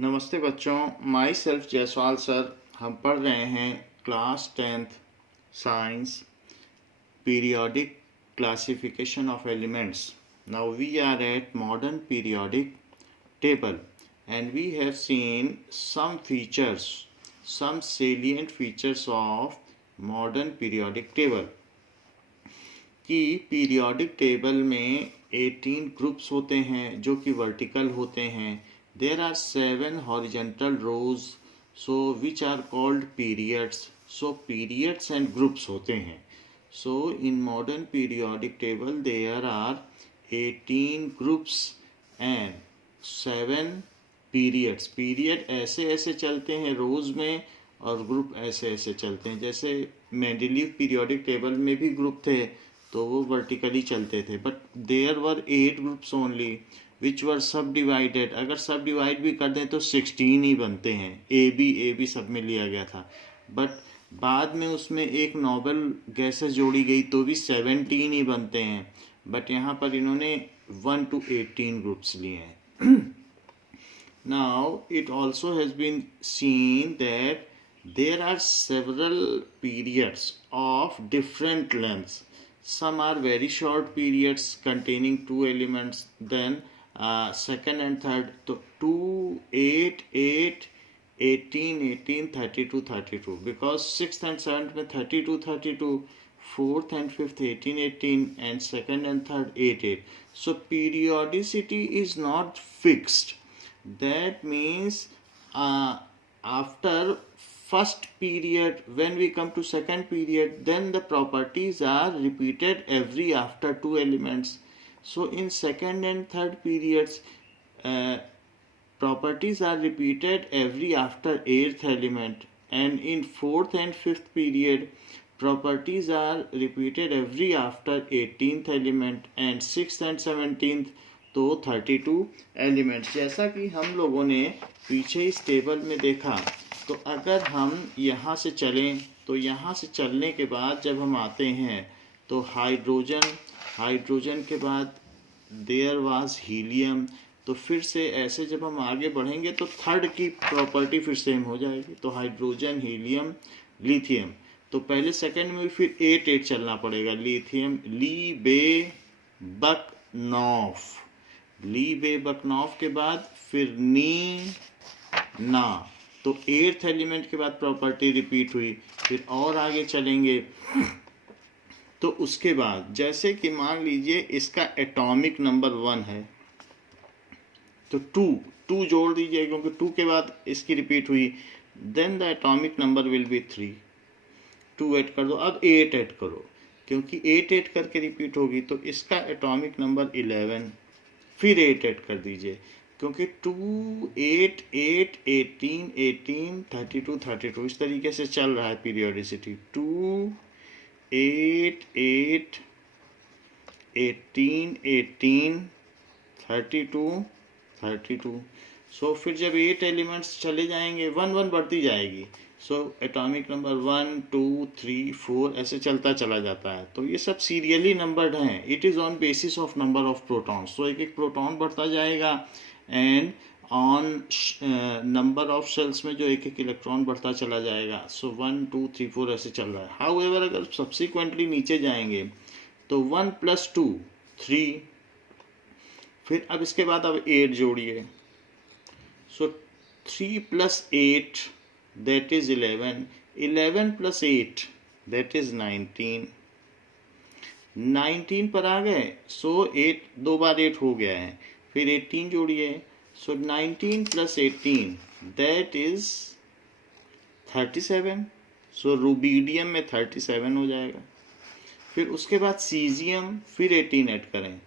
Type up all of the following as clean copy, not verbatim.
नमस्ते बच्चों, my self Jaiswal sir. हम पढ़ रहे हैं class 10th science periodic classification of elements. Now we are at modern periodic table and we have seen some salient features of modern periodic table कि periodic table में 18 groups होते हैं जो कि वर्टिकल होते हैं। There are 7 horizontal rows so which are called periods. So periods and groups होते हैं। So in modern periodic table there are 18 groups and 7 periods. Period ऐसे ऐसे चलते हैं रोज में और ग्रुप ऐसे ऐसे चलते हैं। जैसे मेंडेलीव पीरियोडिक टेबल में भी ग्रुप थे तो वो वर्टिकली चलते थे, but there were 8 groups only which were subdivided. अगर सब डिवाइड भी कर दें तो 16 ही बनते हैं। ए बी सब में लिया गया था, बट बाद में उसमें एक नोबल गैसेस जोड़ी गई तो भी 17 ही बनते हैं। बट यहाँ पर इन्होंने 1 to 18 ग्रुप्स लिए हैं। Now it also has been seen that there are several periods of different lengths. Some are very short periods containing 2 elements, then second and third, so 2, 8, 8, 18, 18, 32, 32, because 6th and 7th में 32, 32, 4th and 5th 18, 18, and second and third 8, 8. So periodicity is not fixed. That means after first period, when we come to second period, then the properties are repeated every after 2 elements. So in second and third periods, properties are repeated every after 8th element, and in 4th and 5th period properties are repeated every after 18th element, and 6th and 17th तो 32 elements. जैसा कि हम लोगों ने पीछे इस table में देखा, तो अगर हम यहाँ से चलें तो यहाँ से चलने के बाद जब हम आते हैं तो हाइड्रोजन के बाद देयर वाज हीलियम। तो फिर से ऐसे जब हम आगे बढ़ेंगे तो थर्ड की प्रॉपर्टी फिर सेम हो जाएगी। तो हाइड्रोजन, हीलियम, लिथियम। तो पहले सेकंड में फिर 8 8 चलना पड़ेगा। लिथियम, ली बे बकनॉफ, ली बे बकनॉफ के बाद फिर नी ना। तो 8th एलिमेंट के बाद प्रॉपर्टी रिपीट हुई। फिर और आगे चलेंगे तो उसके बाद जैसे कि मान लीजिए इसका एटॉमिक नंबर 1 है तो 2 जोड़ दीजिए क्योंकि 2 के बाद इसकी रिपीट हुई। Then the atomic number will be 3। 2 add कर दो, अब 8 ऐड करो क्योंकि 8 8 करके रिपीट होगी। तो इसका एटॉमिक नंबर 11। फिर 8 ऐड कर दीजिए क्योंकि 2 8 8 18 18 32 32 इस तरीके से चल रहा है पीरियोडिसिटी। 2 8 8 18 18 32 32। सो फिर जब 8 एलिमेंट्स चले जाएंगे 1 1 बढ़ती जाएगी। सो एटॉमिक नंबर 1 2 3 4 ऐसे चलता चला जाता है। तो ये सब सीरियली नंबर्ड हैं। It is on basis of number of protons. तो एक एक प्रोटॉन बढ़ता जाएगा and on number of shells में जो एक एक इलेक्ट्रॉन बढ़ता चला जाएगा। सो 1 2 3 4 ऐसे चल रहा है। हाउएवर अगर सब्सिक्वेंटली नीचे जाएंगे तो 1 + 2 3। फिर अब इसके बाद अब 8 जोड़िए। सो 3 + 8 that is 11, 11 + 8 that is 19। 19 पर आ गए। सो 8 2 बार 8 हो गया है। फिर 18 जोड़िए। सो 19 + 18 that is 37। सो रुबीडियम में 37 हो जाएगा। फिर उसके बाद सीजियम, फिर 18 ऐड करें।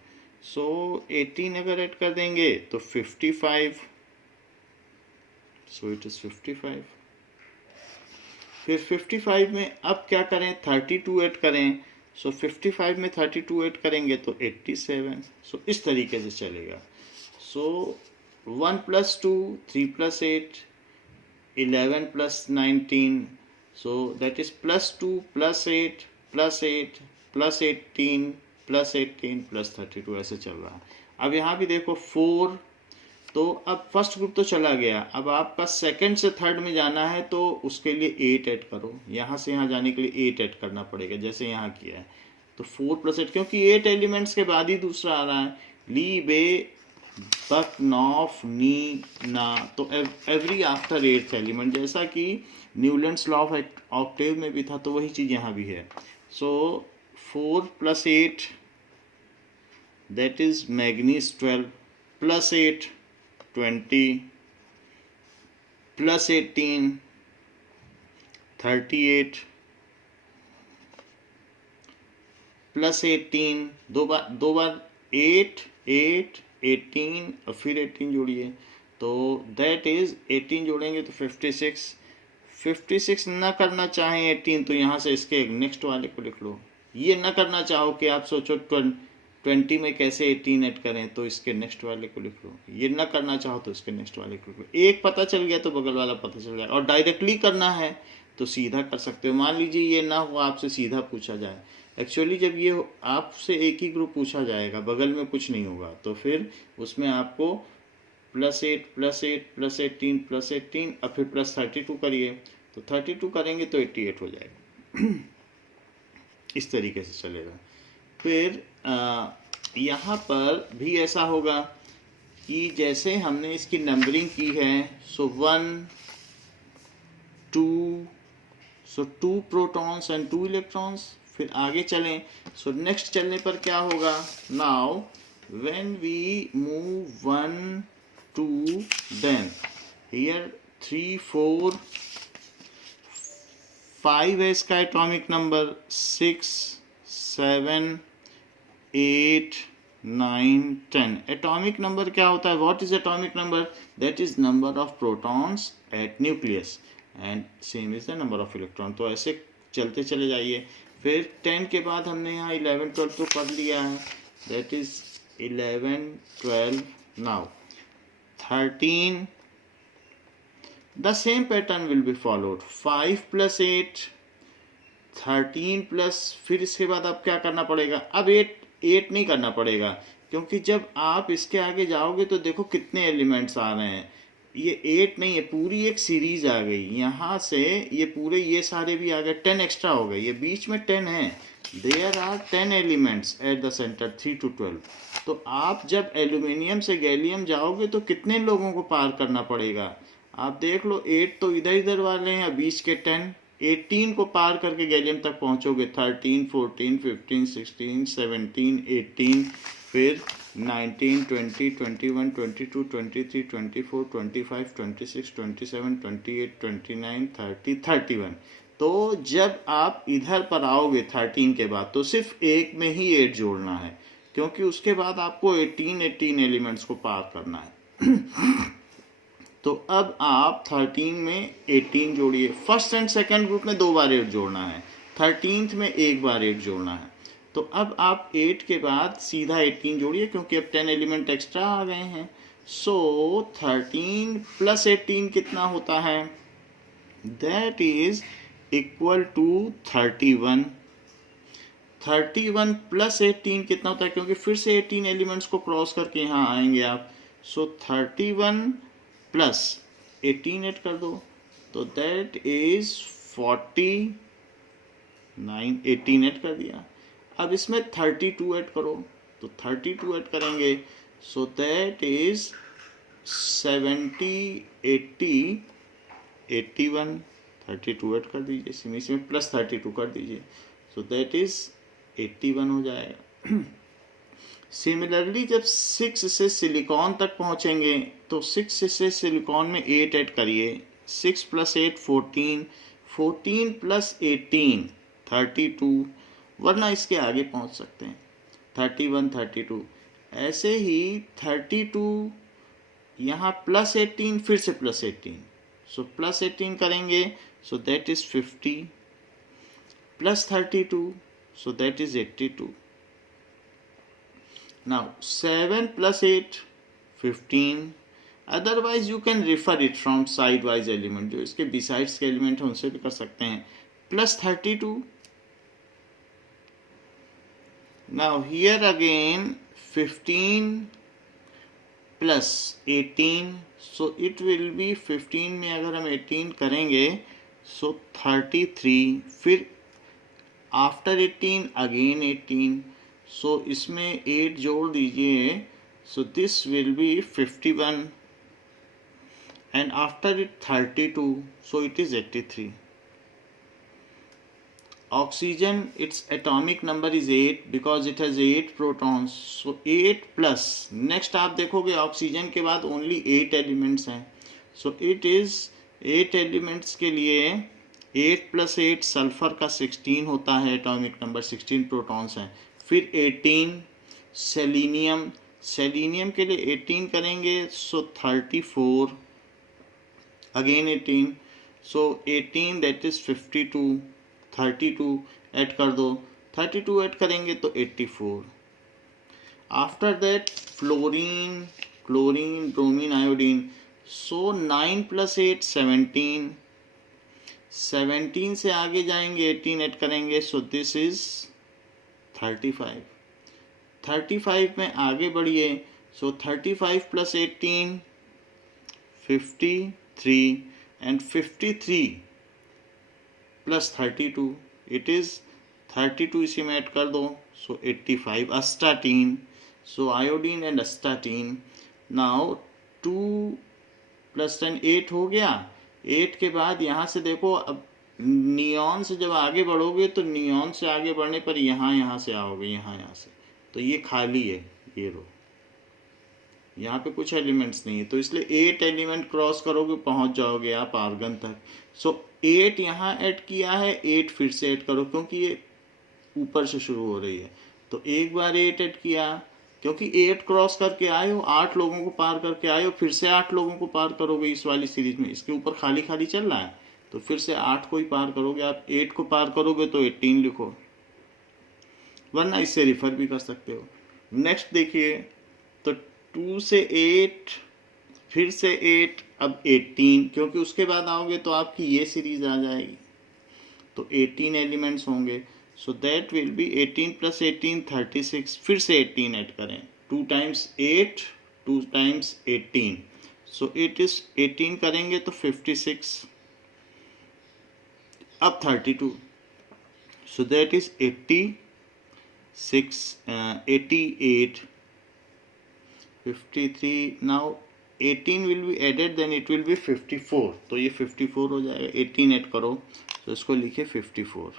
सो 18 अगर ऐड कर देंगे तो 55। So it is 55। फिर 55 में अब क्या करें, 32 ऐड करें। सो 55 में 32 ऐड करेंगे तो 87। सो इस तरीके से चलेगा। सो 1 + 2 3 + 8 11 + 19। सो दैट इज +2 + 8 + 8 + 18 + 18 + 32 ऐसे चल रहा है। अब यहाँ भी देखो 4 तो अब फर्स्ट ग्रुप तो चला गया, अब आपका सेकंड से थर्ड में जाना है तो उसके लिए 8 ऐड करो, यहाँ से यहाँ जाने के लिए 8 ऐड करना पड़ेगा जैसे यहाँ किया है। तो 4 + 8 क्योंकि 8 एलिमेंट्स के बाद ही दूसरा आ रहा है, ली बे बक नॉफ नी ना, तो एवरी आफ्टर 8th एलिमेंट, जैसा कि न्यूलैंड्स लॉ ऑफ ऑक्टेव में भी था तो वही चीज़ यहाँ भी है। सो 4 + 8 दैट इज मैग्नीज 12 + 8 20 + 18 38 + 18 दो बार 8 8 18 और फिर 18 जोड़िए, तो दैट इज 18 जोड़ेंगे तो 56। 56 ना करना चाहें 18 तो यहाँ से इसके नेक्स्ट वाले को लिख लो। ये ना करना चाहो कि आप सोचो 20 में कैसे 18 ऐड करें, तो इसके नेक्स्ट वाले को लिख लो। ये ना करना चाहो तो इसके नेक्स्ट वाले को लिख लो। एक पता चल गया तो बगल वाला पता चल जाएगा। और डायरेक्टली करना है तो सीधा कर सकते हो। मान लीजिए ये ना हो, आपसे सीधा पूछा जाए, एक्चुअली जब ये आपसे एक ही ग्रुप पूछा जाएगा, बगल में कुछ नहीं होगा, तो फिर उसमें आपको +8 + 8 + 18 + 18 और फिर +32 करिए, तो 32 करेंगे तो 88 हो जाएगा। इस तरीके से चलेगा। फिर यहाँ पर भी ऐसा होगा कि जैसे हमने इसकी नंबरिंग की है, so 1 2 so 2 protons and 2 electrons. फिर आगे चलें, सो नेक्स्ट चलने पर क्या होगा, now when we move 1 2 then here 3 4 5 है इसका एटॉमिक नंबर, 6 7 8 9 10। एटॉमिक नंबर क्या होता है, what is atomic number, that is number of protons at nucleus and same is the number of electron. तो ऐसे चलते चले जाइए। फिर 10 के बाद हमने यहाँ 11 12 तो कर लिया है, that is 11 12। Now 13, the same pattern will be followed, 5 + 8 13 plus, फिर इसके बाद अब क्या करना पड़ेगा, अब 8 नहीं करना पड़ेगा, क्योंकि जब आप इसके आगे जाओगे तो देखो कितने एलिमेंट्स आ रहे हैं, ये 8 नहीं है, पूरी एक सीरीज आ गई यहाँ से, ये पूरे ये सारे भी आ गए, 10 एक्स्ट्रा हो गए, ये बीच में 10 है, there are 10 elements at the centre 3 to 12। तो आप जब एल्यूमिनियम से गैलियम जाओगे तो कितने लोगों को पार करना पड़ेगा, आप देख लो, 8 तो इधर इधर वाले हैं, बीच के 10, 18 को पार करके गैलियम तक पहुंचोगे, 13 14 15 16 17 18, फिर 19 20 21 22 23 24 25 26 27 28 29 30 31। तो जब आप इधर पर आओगे 13 के बाद, तो सिर्फ एक में ही 8 जोड़ना है, क्योंकि उसके बाद आपको 18 एलिमेंट्स को पार करना है। तो अब आप 13 में 18 जोड़िए, फर्स्ट एंड सेकंड ग्रुप में 2 बार 8 जोड़ना है, 13th में 1 बार 8 जोड़ना है। तो अब आप 8 के बाद सीधा 18 जोड़िए, क्योंकि अब 10 एलिमेंट एक्स्ट्रा आ गए हैं। सो 13 + 18 कितना होता है, दैट इज इक्वल टू 31। 31 + 18 कितना होता है, क्योंकि फिर से 18 एलिमेंट्स को क्रॉस करके यहाँ आएंगे आप। सो 31 + 18 ऐड कर दो, तो दैट इज 49। 18 ऐड कर दिया, अब इसमें 32 ऐड करो, तो 32 ऐड करेंगे, सो दैट इज 70 80 81। 32 ऐड कर दीजिए, इसमें +32 कर दीजिए, सो दैट इज 81 हो जाएगा। सिमिलरली जब 6 से सिलिकॉन तक पहुंचेंगे, तो 6 से सिलिकॉन में 8 ऐड करिए, 6 + 8 14, 14 + 18 32, वरना इसके आगे पहुंच सकते हैं 31 32। ऐसे ही 32 यहाँ +18, फिर से +18, सो +18 करेंगे, so that is 50, +32, so that is 82। now 7 + 8 15, otherwise you can refer it from side wise element, जो इसके besides के एलिमेंट हैं उनसे भी कर सकते हैं, +32। now here again 15 plus 18, so it will be 15 में अगर हम 18 करेंगे सो 33, फिर आफ्टर 18 अगेन 18, सो इसमें 8 जोड़ दीजिए, so this will be 51 and after it 32, so it is 83. Oxygen, its atomic number is 8 because it has 8 protons, so 8 plus, next आप देखोगे ऑक्सीजन के बाद only 8 elements हैं, so it is 8 elements के लिए 8 plus 8 सल्फर का 16 होता है, एटॉमिक नंबर 16 प्रोटॉन्स हैं, फिर 18 सेलेनियम, सेलेनियम के लिए 18 करेंगे सो 34, again 18, so 18 that is 52, 32 add कर दो, 32 ऐड करेंगे तो 84. After that fluorine, chlorine, bromine, iodine, so 9 plus 8 17, 17 से आगे जाएंगे 18 ऐड करेंगे, सो दिस इज 35. 35 में आगे बढ़िए, सो 35 plus 18 53 and 53 plus 32, it is 32, इसी में ऐड कर दो, so 85. अस्टाटीन, so iodine and अस्टाटीन, now 2 plus 10 8 हो गया. 8 के बाद यहाँ से देखो, अब नियॉन से जब आगे बढ़ोगे तो नियॉन से आगे बढ़ने पर यहाँ से आओगे, यहाँ से, तो ये खाली है, ये रो, यहाँ पे कुछ एलिमेंट्स नहीं है, तो इसलिए 8 एलिमेंट क्रॉस करोगे पहुंच जाओगे आप आर्गन तक. सो 8 यहाँ ऐड किया है, 8 फिर से ऐड करो क्योंकि ये ऊपर से शुरू हो रही है, तो एक बार 8 ऐड किया, क्योंकि 8 क्रॉस करके आए हो, 8 लोगों को पार करके आए हो, फिर से 8 लोगों को पार करोगे इस वाली सीरीज में, इसके ऊपर खाली खाली चल रहा है, तो फिर से 8 को ही पार करोगे. आप 8 को पार करोगे तो 18 लिखो, वरना इससे रिफर भी कर सकते हो. नेक्स्ट देखिए, तो 2 से 8, फिर से 8, अब 18, क्योंकि उसके बाद आओगे तो आपकी ये सीरीज आ जाएगी, तो 18 एलिमेंट्स होंगे, so that will be 18 plus 18 36, फिर से 18 ऐड करें, 2 times 8, 2 times 18, so it is 18 करेंगे तो 56, अब 32, so that is 88, 53. now 18 will be added, then it will be 54, तो ये 54 हो जाएगा. 18 ऐड करो, तो इसको लिखे 54,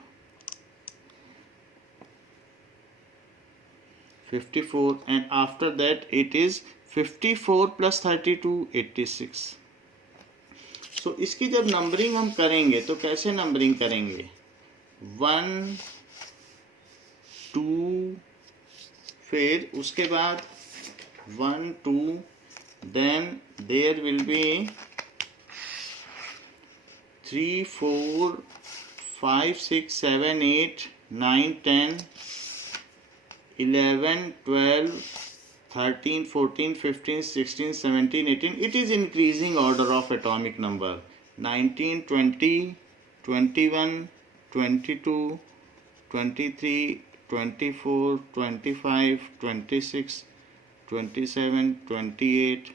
54 and after that it is 54 plus 32 86. so इसकी जब नंबरिंग हम करेंगे तो कैसे नंबरिंग करेंगे, 1 2, फिर उसके बाद 1 2, then there will be 3 4 5 6 7 8 9 10 11 12 13 14 15 16 17 18. It is increasing order of atomic number, 19 20 21 22 23 24 25 26 27 28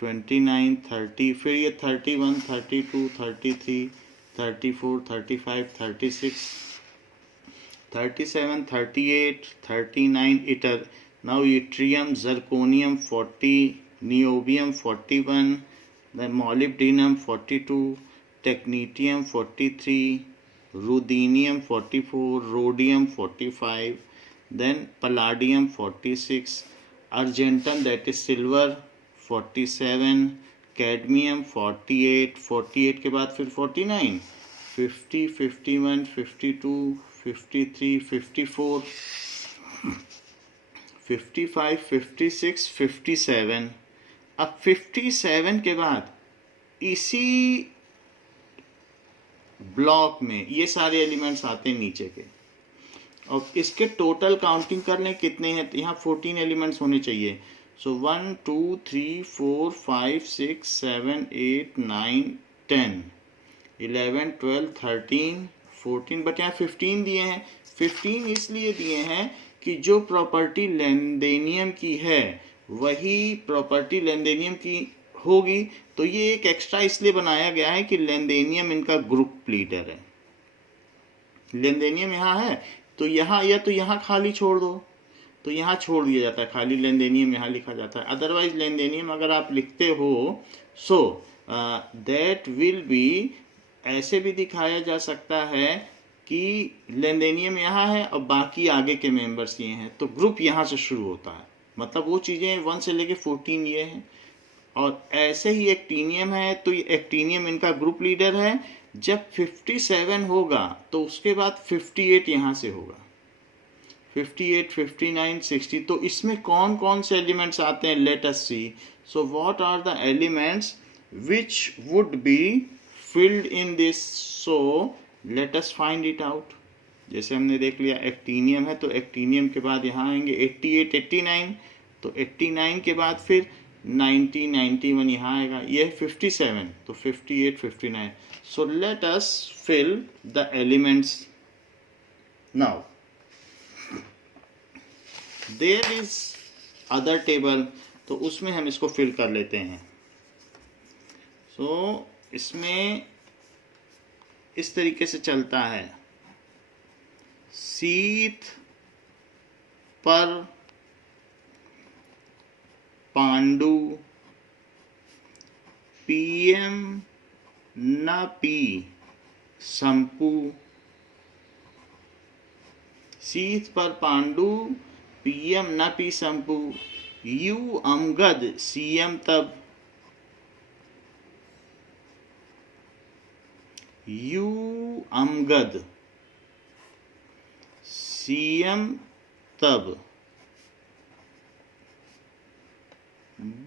29 30, फिर ये 31 32 33 34 35 36 37 38 39 hitter. Now yttrium, zirconium 40, niobium 41, then molybdenum 42, technetium 43, ruthenium 44, rhodium 45, then palladium 46, argentum that is silver 47, cadmium 48, 48 के बाद फिर 49, 50, 51, 52, 53, 54, 55, 56, 57. अब 57 के बाद इसी ब्लॉक में ये सारे एलिमेंट्स आते हैं नीचे के, और इसके टोटल काउंटिंग कर लें कितने हैं, तो यहाँ 14 एलिमेंट्स होने चाहिए. सो 1 2 3 4 5 6 7 8 9 10 11 12 13 14, बट यहाँ 15 दिए हैं. 15 इसलिए दिए हैं कि जो प्रॉपर्टी लेंडेनियम की है वही प्रॉपर्टी लेंथेनियम की होगी। तो ये एक एक्स्ट्रा इसलिए बनाया गया है कि लेंथेनियम इनका ग्रुप लीडर है। लेंथेनियम यहाँ है तो यहाँ, या तो यहाँ खाली छोड़ दो, तो यहाँ छोड़ दिया जाता है खाली, लेंथेनियम यहाँ लिखा जाता है। अदरवाइज लेंथेनियम अगर आप लिखते हो सो दैट विल बी, ऐसे भी दिखाया जा सकता है कि लेंथेनियम यहाँ है और बाकी आगे के मेंबर्स ये हैं, तो ग्रुप यहाँ से शुरू होता है। मतलब वो चीज़ें 1 से लेके 14 ये हैं। और ऐसे ही एक्टीनियम है तो ये एक्टीनियम इनका ग्रुप लीडर है। जब 57 होगा तो उसके बाद 58 यहाँ से होगा, 58, 59, 60। तो इसमें कौन कौन से एलिमेंट्स आते हैं, let us see. So what are the elements which would be filled in this, so let us find it out. जैसे हमने देख लिया एक्टीनियम है तो एक्टीनियम के बाद यहाँ आएंगे 88, 89, तो 89 के बाद फिर 90, 91 यहाँ आएगा। ये 57 तो 58, 59। So let us fill the elements now. There is other table, तो उसमें हम इसको फिल कर लेते हैं। सो इसमें इस तरीके से चलता है, शीत पर पांडु पीएम न पी संपु। शीत पर पांडु पीएम न पी संपु, यू अमगद सीएम तब, यू अमगद सीएम तब,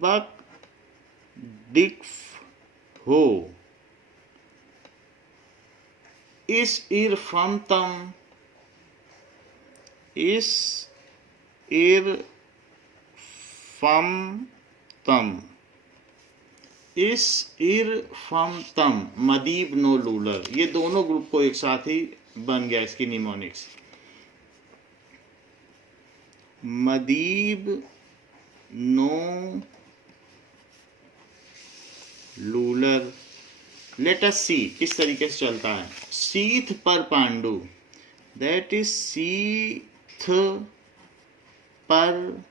बक डिक्फ हो, इस इरफम तम, इस इरफम तम, इस इरफम तम, मदीब नो लूलर। ये दोनों ग्रुप को एक साथ ही बन गया इसकी निमोनिक्स। मदीब नो लूलर। लेट अस सी किस तरीके से चलता है। शीत पर पांडु, दैट इज शीत पर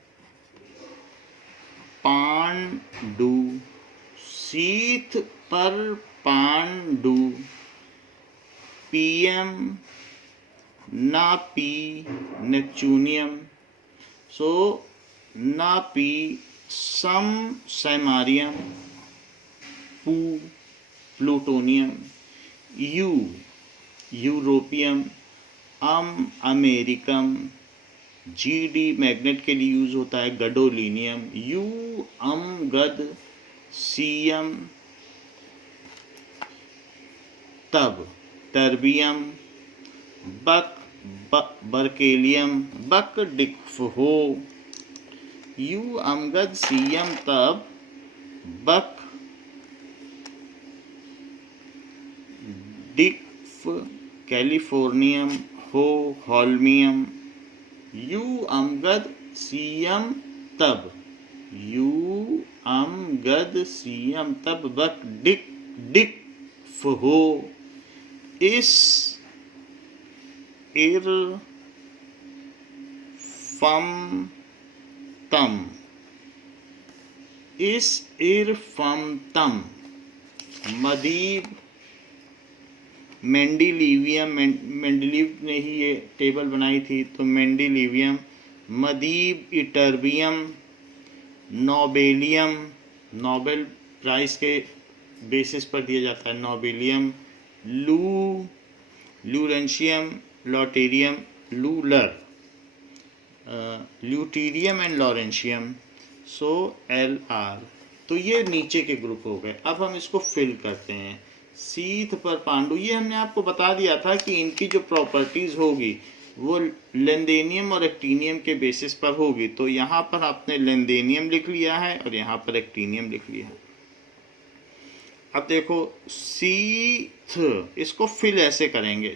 पांडु, शीत पर पांडु पीएम ना पी नेपच्यूनियम, सो ना पी सम सैमारियम, पू प्लूटोनियम, यू यूरोपियम, अमेरिकम, जीडी मैग्नेट के लिए यूज होता है, गडोलिनियम, यू गद सीएम तब, टर्बियम, बक बर्केलियम, बक डिक्फहो, यू अमगद सीएम तब, बक डिक्फ कैलिफोर्नियम हो, हॉल्मियम, यू अमगद सीएम तब, यू अमगद सीएम तब, बक डिक्फ हो, इस इरफम तम, इस इरफम तम, मदीब मेंडिलीवियम, मेंडलीव ने ही ये टेबल बनाई थी तो मेंडिलीवियम, मदीब इटर्बियम, नोबेलियम, नोबेल प्राइज के बेसिस पर दिया जाता है, नोबेलियम, ल्यूरेंशियम, लॉटेरियम, लूलर, lutetium and lawrencium, so LR। तो ये नीचे के ग्रुप हो गए। अब हम इसको फिल करते हैं। शीत पर पांडु, ये हमने आपको बता दिया था कि इनकी जो प्रॉपर्टीज होगी वो लेंथेनियम और एक्टीनियम के बेसिस पर होगी। तो यहाँ पर आपने लेंथेनियम लिख लिया है और यहाँ पर एक्टीनियम लिख लिया है। अब देखो शीत, इसको फिल ऐसे करेंगे,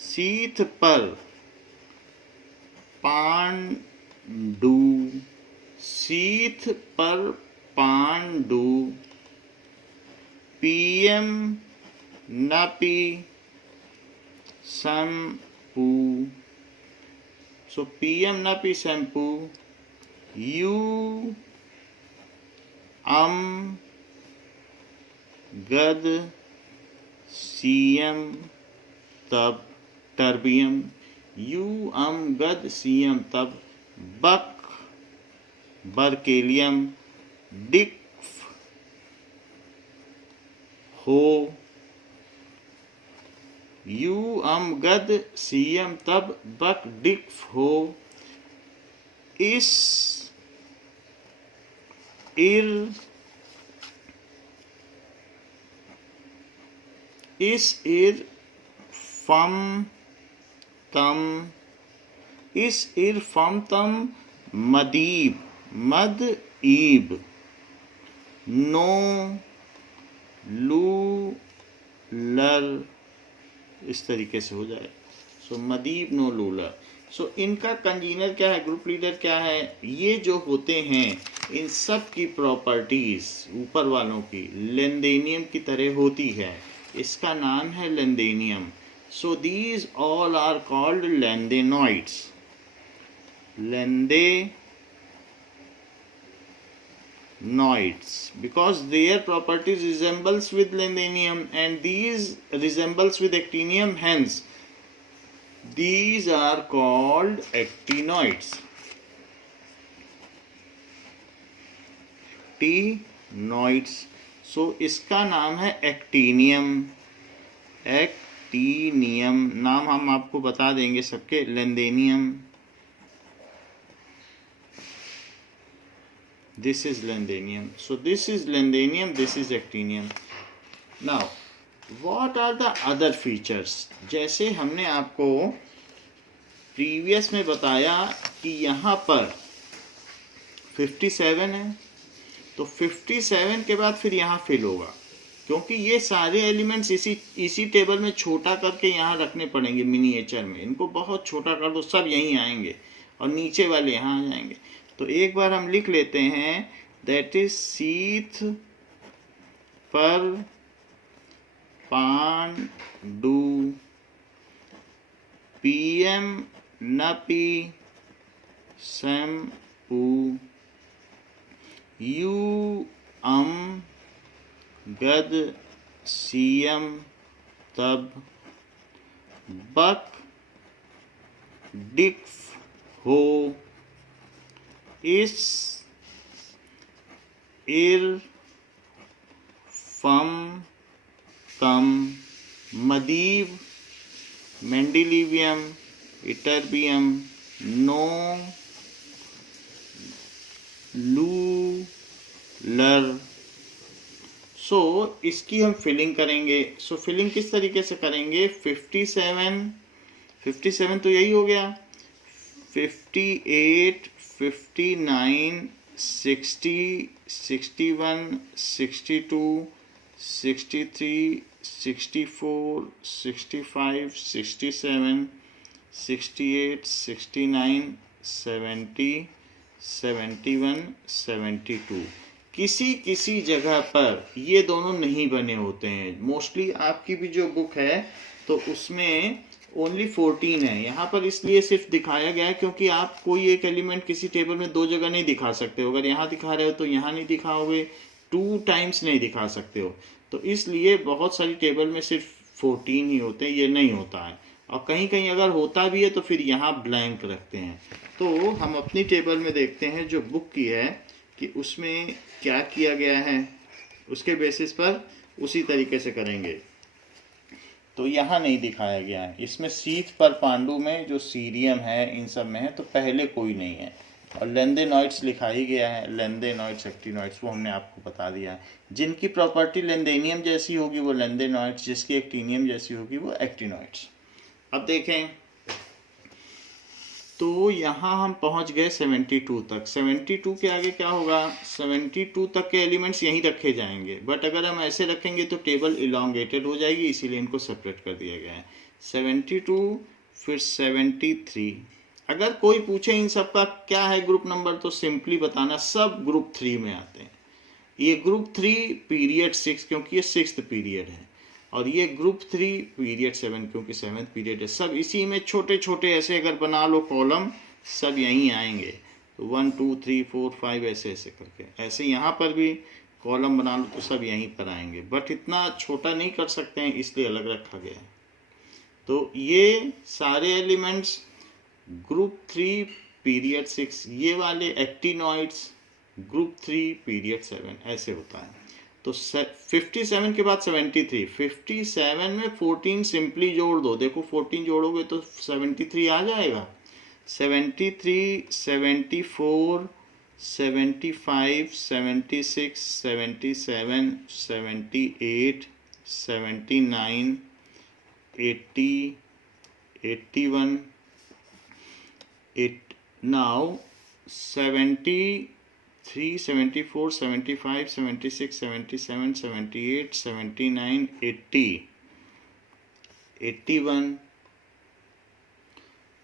शीत पर पांडु डू, शीत पर पांडु, पीएम नपी शैम्पू, सो पीएम नपी शैम्पू, यू गद सीएम तब, टर्बियम, यू गद सीएम तब, बक बर्केलियम, डिक हो, यू गद सीएम तब, बक डिक हो, इस इर फम तम, मदीब मद ईब, नो लू लर, इस तरीके से हो जाए। सो मदीब नो लूलर। सो इनका कंजीनर क्या है, ग्रुप लीडर क्या है, ये जो होते हैं इन सब की प्रॉपर्टीज ऊपर वालों की लेंदेनियम की तरह होती है, इसका नाम है lanthanum. So these all are called lanthanoids, lanthanoids, because their properties resembles with lendenium and these resembles with actinium, hence these are called actinoids. Actinoids. So इसका नाम है एक्टीनियम। एक्टीनियम नाम हम आपको बता देंगे सबके, लेंदेनियम, this is lendenium. So this is lendenium, this is actinium. Now what are the other features? जैसे हमने आपको प्रीवियस में बताया कि यहाँ पर 57 है, तो 57 के बाद फिर यहाँ फिल होगा, क्योंकि ये सारे एलिमेंट्स इसी टेबल में छोटा करके यहाँ रखने पड़ेंगे मिनिएचर में, इनको बहुत छोटा कर दो सब यहीं आएंगे और नीचे वाले यहाँ आ जाएंगे। तो एक बार हम लिख लेते हैं, दैट इज शीत पर पांडु, पीएम नपी शैम्पू, यू गद सीएम तब, बक डिक हो, इस इर फम तम, मदीव मेंडिलिवियम, इटर्बियम, नो लू लर। सो इसकी हम फिलिंग करेंगे। सो फिलिंग किस तरीके से करेंगे, 57 तो यही हो गया, 58, 59, 60, 61, 62, 63, 64, 65, 67, 68, 69, 70, 71, 72। किसी जगह पर ये दोनों नहीं बने होते हैं। मोस्टली आपकी भी जो बुक है तो उसमें ओनली 14 है, यहाँ पर इसलिए सिर्फ दिखाया गया है क्योंकि आप कोई एक एलिमेंट किसी टेबल में दो जगह नहीं दिखा सकते हो। अगर यहाँ दिखा रहे हो तो यहाँ नहीं दिखाओगे, 2 टाइम्स नहीं दिखा सकते हो, तो इसलिए बहुत सारी टेबल में सिर्फ 14 ही होते हैं, ये नहीं होता है। और कहीं कहीं अगर होता भी है तो फिर यहाँ ब्लैंक रखते हैं। तो हम अपनी टेबल में देखते हैं जो बुक की है कि उसमें क्या किया गया है, उसके बेसिस पर उसी तरीके से करेंगे। तो यहाँ नहीं दिखाया गया है, इसमें शीत पर पांडु में जो सीरियम है इन सब में है, तो पहले कोई नहीं है। और लेंदेनॉइड्स लिखा ही गया है, लेंदेनॉइड्स, एक्टिनॉइड्स, वो हमने आपको बता दिया है। जिनकी प्रॉपर्टी लेंदेनियम जैसी होगी वो लेंदेनॉइड्स, जिसकी एक्टिनियम जैसी होगी वो एक्टिनॉइड्स। अब देखें तो यहाँ हम पहुँच गए 72 तक। 72 के आगे क्या होगा, 72 तक के एलिमेंट्स यहीं रखे जाएंगे, बट अगर हम ऐसे रखेंगे तो टेबल इलोंगेटेड हो जाएगी, इसीलिए इनको सेपरेट कर दिया गया है। 72 फिर 73। अगर कोई पूछे इन सब का क्या है ग्रुप नंबर, तो सिंपली बताना सब ग्रुप 3 में आते हैं। ये ग्रुप 3 पीरियड 6 क्योंकि ये 6th पीरियड है, और ये ग्रुप 3 पीरियड 7 क्योंकि 7th पीरियड है। सब इसी में छोटे छोटे ऐसे अगर बना लो कॉलम, सब यहीं आएंगे। तो 1 2 3 4 5 ऐसे ऐसे करके, ऐसे यहाँ पर भी कॉलम बना लो तो सब यहीं पर आएंगे, बट इतना छोटा नहीं कर सकते हैं इसलिए अलग रखा गया है। तो ये सारे एलिमेंट्स ग्रुप 3 पीरियड 6, ये वाले एक्टिनॉइड्स ग्रुप 3 पीरियड 7, ऐसे होता है। तो 57 के बाद 73, 57 में 14 सिंपली जोड़ दो, देखो 14 जोड़ोगे तो 73 आ जाएगा। 73, 74, 75, 76, 77, 78, 79, 80, 81, now 73, 74, 75, 76, 77, 78, 79, 80, 81।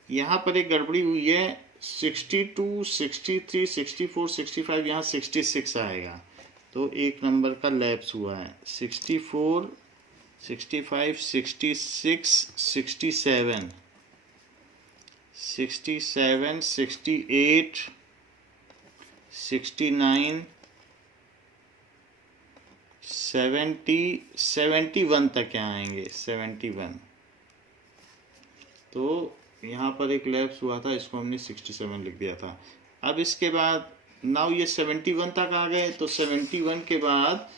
यहाँ पर एक गड़बड़ी हुई है, 62, 63, 64, 65, यहाँ 66 आएगा, तो एक नंबर का लैप्स हुआ है। 64, 65, 66, 67, 67, 68, 69, 70, 71 तक क्या आएंगे, 71। तो यहाँ पर एक लैप्स हुआ था, इसको हमने 67 लिख दिया था। अब इसके बाद नाउ ये 71 तक आ गए, तो 71 के बाद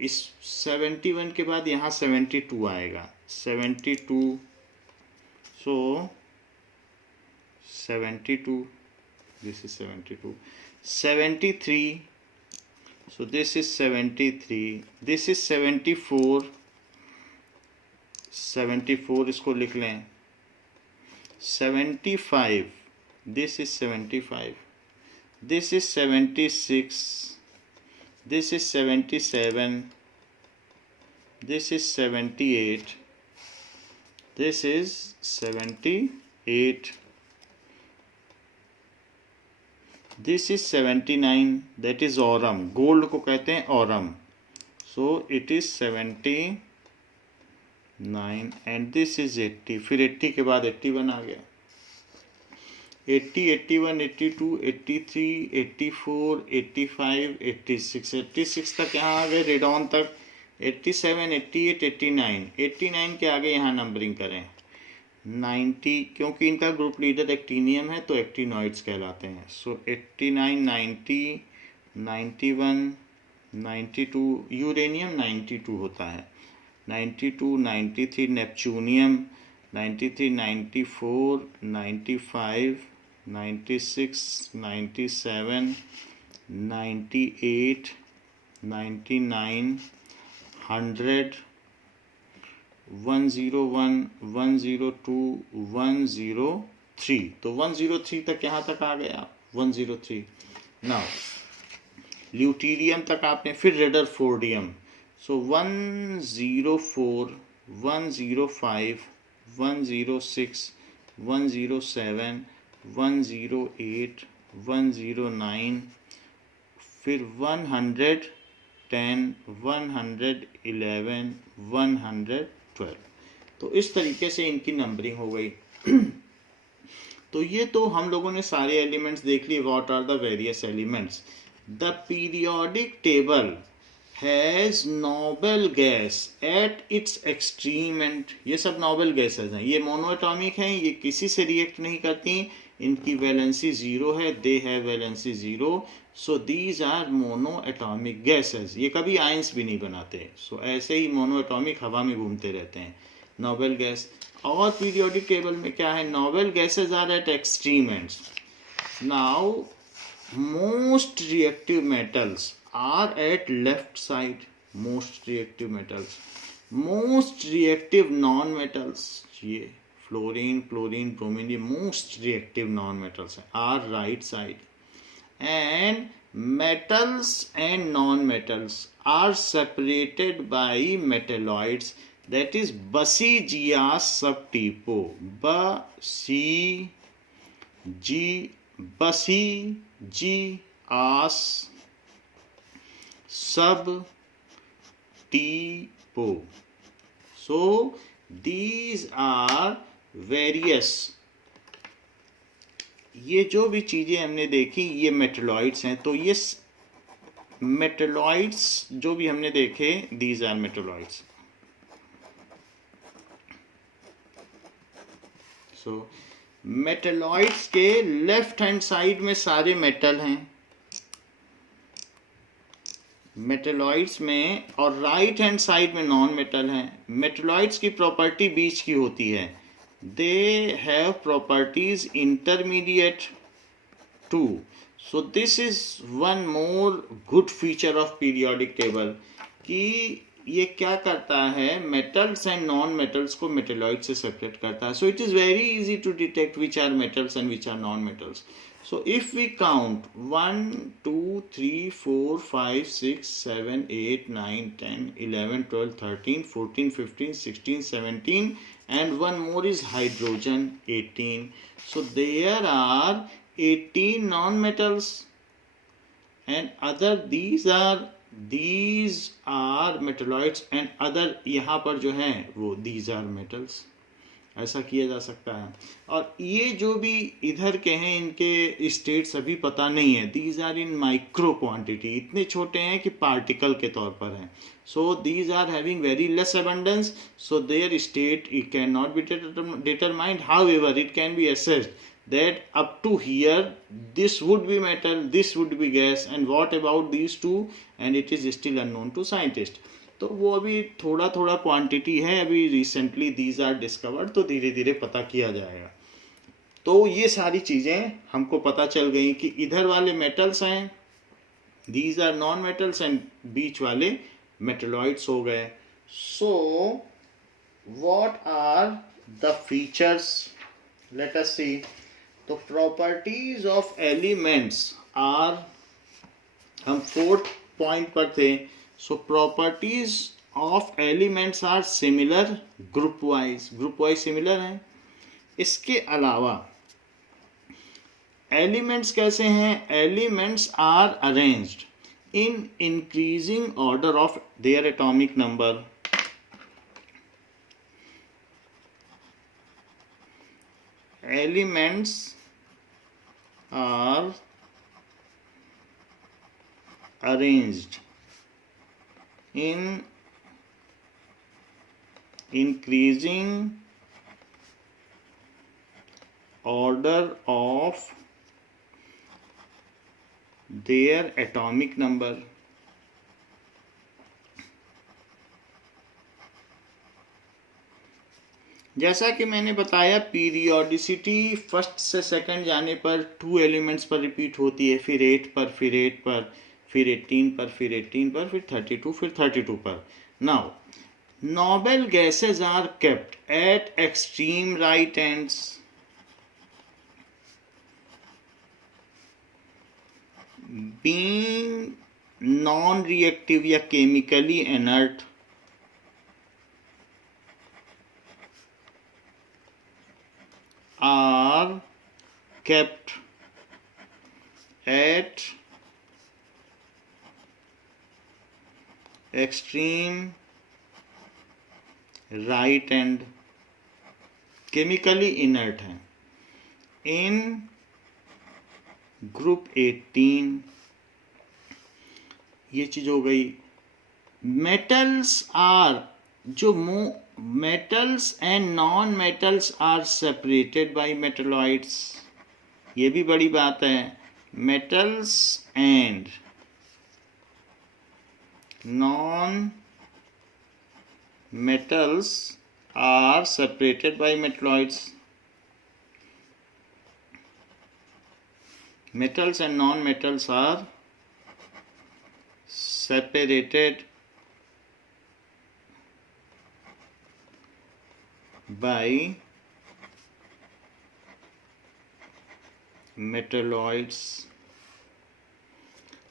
इस 71 के बाद यहाँ 72 आएगा, 72, सो 72, this is 72, 73, so this is 73, this is 74, 74 इसको लिख लें, 75, this is 75, this is 76, this is 77, this is 78, this is 78, this is 79, that is aurum, gold को कहते हैं aurum, so it is 79 and this is 80, फिर 80 के बाद 81 आ गया, 80, 81, 82, 83, 84, 85, 86, 86 तक यहाँ आ गए, रेडॉन तक 87, 88, 89, 89 के आगे यहाँ नंबरिंग करें 90, क्योंकि इनका ग्रुप लीडर एक्टिनियम है तो एक्टिनॉइड्स कहलाते हैं। सो 89, 90, 91, 92, यूरेनियम 92 होता है, 92, 93 नेपच्यूनियम, 93, 94, 95, 96, 97, 98, 99, 100, 101, 102, 103, तो 103 तक यहाँ तक आ गया, 103। नाउ ल्यूटीरियम तक आपने, फिर रेदरफोर्डियम, सो 104, 105, 106, 107, 108, 109, फिर 110, 111, 112। तो इस तरीके से इनकी नंबरिंग हो गई। तो ये तो हम लोगों ने सारे एलिमेंट्स देख लिए, what are the various elements. The periodic table has noble gas at its extreme end, ये सब नोबल गैसेज हैं, ये मोनोएटॉमिक हैं, ये किसी से रिएक्ट नहीं करती, इनकी वैलेंसी 0 है, they have valency 0, so these are monoatomic gases, ये कभी आयंस भी नहीं बनाते, सो ऐसे ही मोनोएटॉमिक हवा में घूमते रहते हैं, नोबल गैस। और पीरियोडिक टेबल में क्या है, noble gases are at extreme ends. Now most reactive metals are at left side, most reactive metals, most reactive non-metals, ये फ्लोरीन, क्लोरीन, ब्रोमीन, ये most reactive non-metals हैं, are right side, and metals and non-metals are separated by metalloids, that is Basigia's subtypo, G. Basi, G. As, Sub, T. Po. So these are various, ये जो भी चीज़ें हमने देखी ये metalloids हैं। तो ये मेटलॉइड्स जो भी हमने देखे, these are metalloids. So metalloids के लेफ्ट हैंड साइड में सारे मेटल हैं मेटलॉइड्स में, और राइट हैंड साइड में नॉन मेटल हैं। मेटलॉइड्स की प्रॉपर्टी बीच की होती है, they have properties intermediate to. So this is one more good feature of periodic table कि ये क्या करता है, metals and non metals को metalloid से separate करता है. So it is very easy to detect which are metals and which are non metals. So if we count 1 2 3 4 5 6 7 8 9 10 11 12 13 14 15 16 17 and one more is hydrogen, 18. So there are 18 non-metals and other these are metalloids and other यहाँ पर जो हैं वो these are metals. ऐसा किया जा सकता है। और ये जो भी इधर के हैं इनके स्टेट्स अभी पता नहीं है, these are in micro quantity, इतने छोटे हैं कि पार्टिकल के तौर पर हैं। So these are having very less abundance, so their state it can not be determined, however it can be assessed that up to here this would be metal, this would be gas, and what about these two, and it is still unknown to scientists. तो वो अभी थोड़ा थोड़ा quantity है, अभी recently these are discovered, तो धीरे धीरे पता किया जाएगा। तो ये सारी चीज़ें हमको पता चल गई कि इधर वाले मेटल्स हैं, these are non metals, and बीच वाले मेटलॉइड्स हो गए। So what are the features, let us see. तो प्रॉपर्टीज ऑफ एलिमेंट्स आर, हम 4th पॉइंट पर थे। So properties of elements are similar group wise similar हैं। इसके अलावा एलिमेंट्स कैसे हैं, elements are arranged in increasing order of their atomic number. Elements are arranged in increasing order of their atomic number. जैसा कि मैंने बताया, पीरियोडिसिटी फर्स्ट से सेकंड जाने पर 2 एलिमेंट्स पर रिपीट होती है, फिर 8 पर, फिर 8 पर, फिर 18 पर, फिर 18 पर, फिर 32, फिर 32 पर। Now noble gases are kept at extreme right ends, being non reactive या chemically inert, are kept at extreme right and chemically inert हैं। in group 18 ये चीज हो गई। metals are, जो metals and non-metals are separated by metalloids, ये भी बड़ी बात है। metals and non-metals are separated by metalloids. Metals and non-metals are separated by metalloids.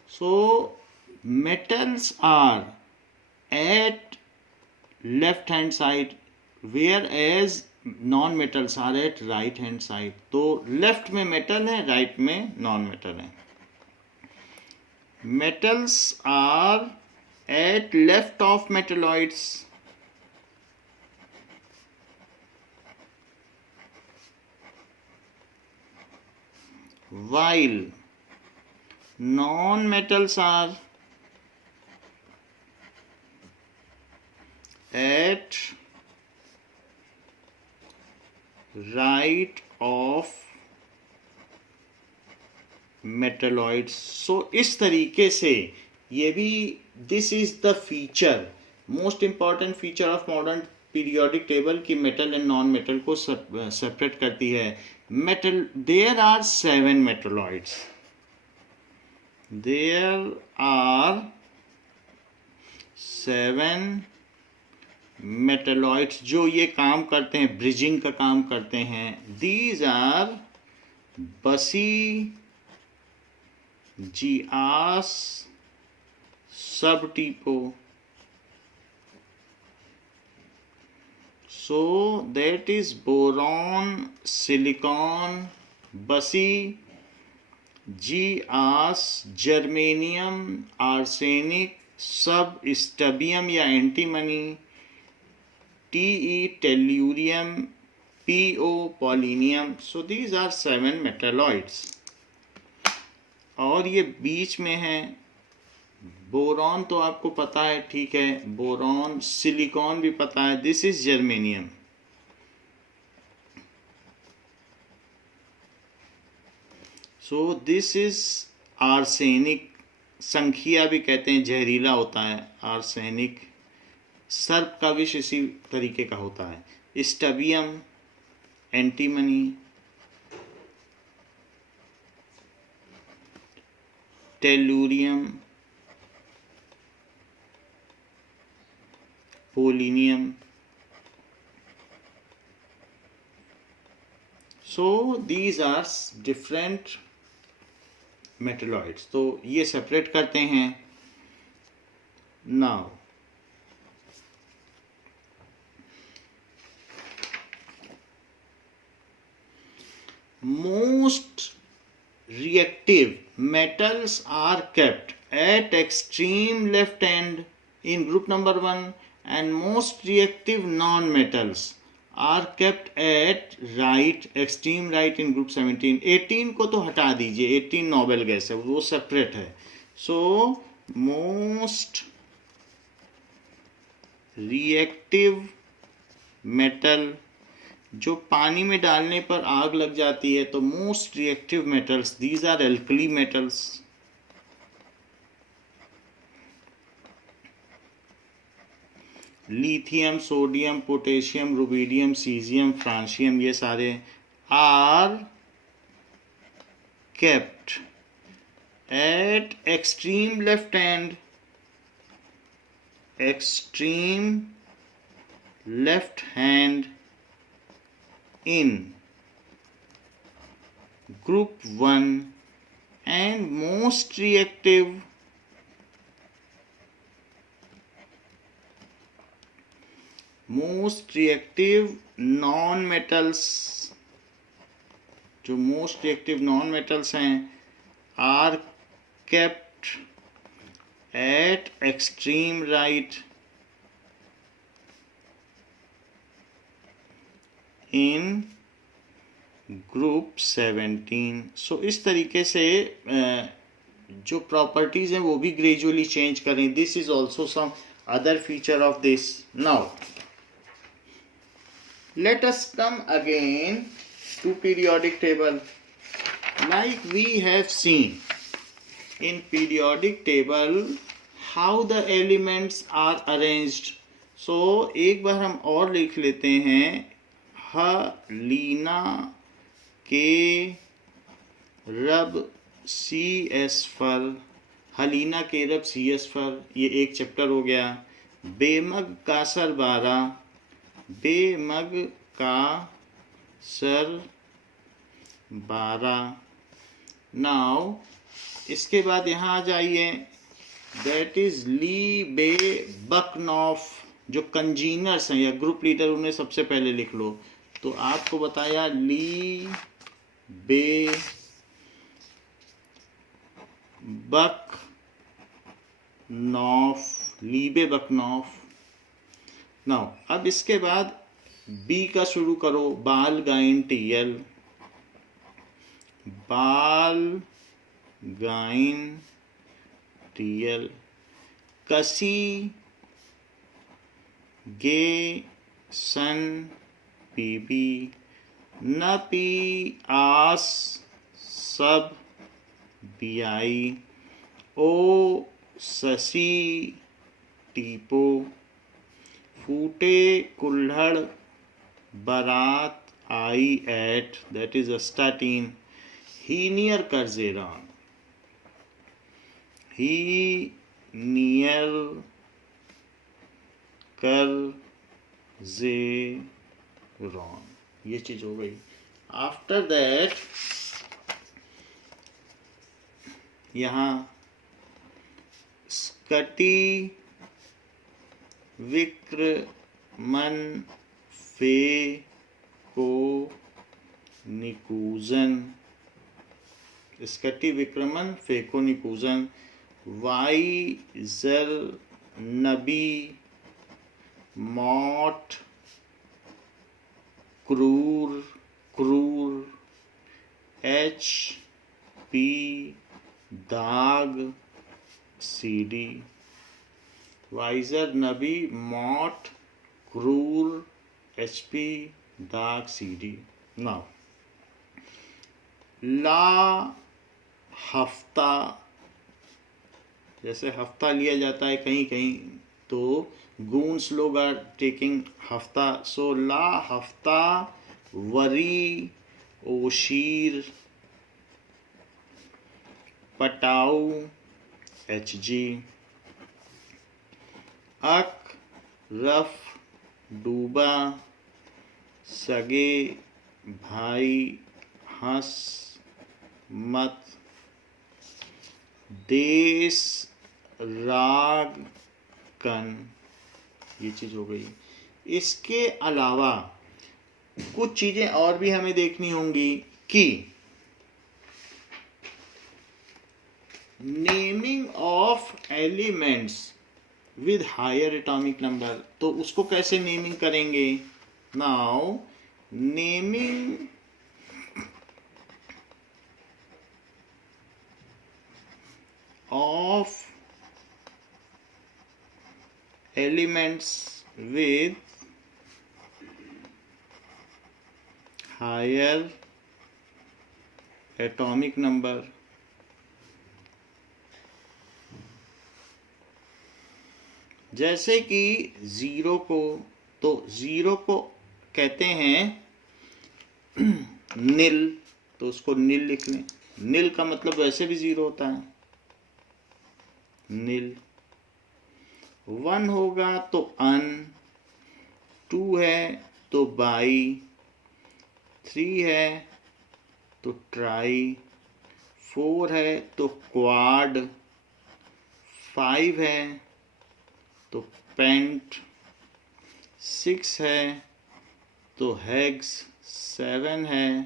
So metals are at left hand side, whereas non metals are at right hand side. तो left में metal है, right में non metal है। Metals are at left of metalloids, while non-metals are at right of metalloids। सो इस तरीके से ये भी, this is the feature, most important feature of modern periodic table की मेटल एंड नॉन मेटल को सेपरेट करती है। Metal, there are 7 metalloids, there are 7 metalloids जो ये काम करते हैं, ब्रिजिंग का काम करते हैं। दीज आर बसी, जियास, सबटिपो। So that is boron, silicon, Basi, Gas, germanium, arsenic, sub strontium या antimony, Te, tellurium, Po, polonium। So these are 7 metalloids। और ये बीच में है बोरॉन, तो आपको पता है, ठीक है, बोरॉन। सिलिकॉन भी पता है, this is germanium. So this is arsenic, संखिया भी कहते हैं, जहरीला होता है आर्सेनिक। सर्प का विष इसी तरीके का होता है। Stibium, antimony, tellurium, polonium. So these are different metalloids. तो ये सेपरेट करते हैं। Now most reactive metals are kept at extreme left hand in group number 1 and most reactive non-metals are kept at right, extreme right in group 17। 18 को तो हटा दीजिए, 18 noble gas है, वो सेपरेट है। सो मोस्ट रिएक्टिव मेटल जो पानी में डालने पर आग लग जाती है, तो most reactive metals, these are alkali metals. Lithium, sodium, potassium, rubidium, caesium, francium, ये सारे are kept at extreme left hand, extreme left hand in group 1 and most reactive non-metals, जो most reactive non-metals हैं, are kept at extreme right in group 17। सो इस तरीके से जो properties हैं वो भी ग्रेजुअली चेंज करें। This is also some other feature of this. Now let us come again to periodic table। Like we have seen in periodic table how the elements are arranged। so एक बार हम और लिख लेते हैं, हलीना के रब CH4, हलीना के रब CH4, ये एक चैप्टर हो गया। बेमग का सर 12, बेमग का सर 12। नाउ इसके बाद यहाँ आ जाइए, दैट इज ली बे बकनॉफ, जो कंजीनर्स हैं या ग्रुप लीडर, उन्हें सबसे पहले लिख लो। तो आपको बताया ली बे बक नॉफ, लीबे बकनॉफ। नाउ अब इसके बाद बी का शुरू करो, बाल गाइन टीएल, बाल गाइन टीएल, कसी गे सन पीबी, न पी आस सब बीआई, ओ ससी टीपो, फूटे कुल्हड़ बारात आई एट, दैट इज अस्टाटीन, ही नियर करजेरान, ही नियर करजेरान, ये चीज हो गई। आफ्टर दैट यहाँ स्कटी विक्रमन फे को निकूजन, स्कटी विक्रमन फेको निकूजन, वाई जर नबी मॉट क्रूर क्रूर, एच पी दाग सीडी, वाइजर नबी मॉट क्रूर एचपी दाग सीडी। नाउ ला हफ्ता, जैसे हफ्ता लिया जाता है कहीं कहीं, तो गूंस लोग आर टेकिंग हफ्ता, सो ला हफ्ता वरी ओशीर पटाऊ एच जी, अक रफ डूबा सगे भाई हंस मत, देश राग कन, ये चीज हो गई। इसके अलावा कुछ चीजें और भी हमें देखनी होंगी कि naming of elements with higher atomic number, तो उसको कैसे नेमिंग करेंगे। Now naming of elements with higher atomic number, जैसे कि जीरो को, तो जीरो को कहते हैं नील, तो उसको नील लिख लें। नील का मतलब वैसे भी जीरो होता है, नील। वन होगा तो अन, टू है तो बाई, थ्री है तो ट्राई, फोर है तो क्वाड, फाइव है तो पेंट, सिक्स है तो हेक्स, सेवन है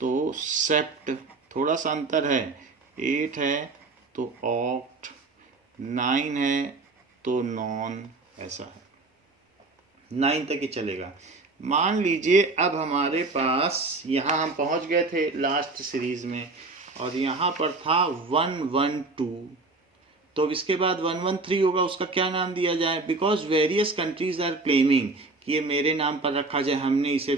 तो सेप्ट, थोड़ा सा अंतर है, एट है तो ऑक्ट, नाइन है तो नॉन, ऐसा है। नाइन तक ही चलेगा। मान लीजिए अब हमारे पास यहाँ हम पहुँच गए थे लास्ट सीरीज में, और यहाँ पर था 112, तो इसके बाद 113 होगा, उसका क्या नाम दिया जाए। Because various countries are claiming कि ये मेरे नाम पर रखा जाए, हमने इसे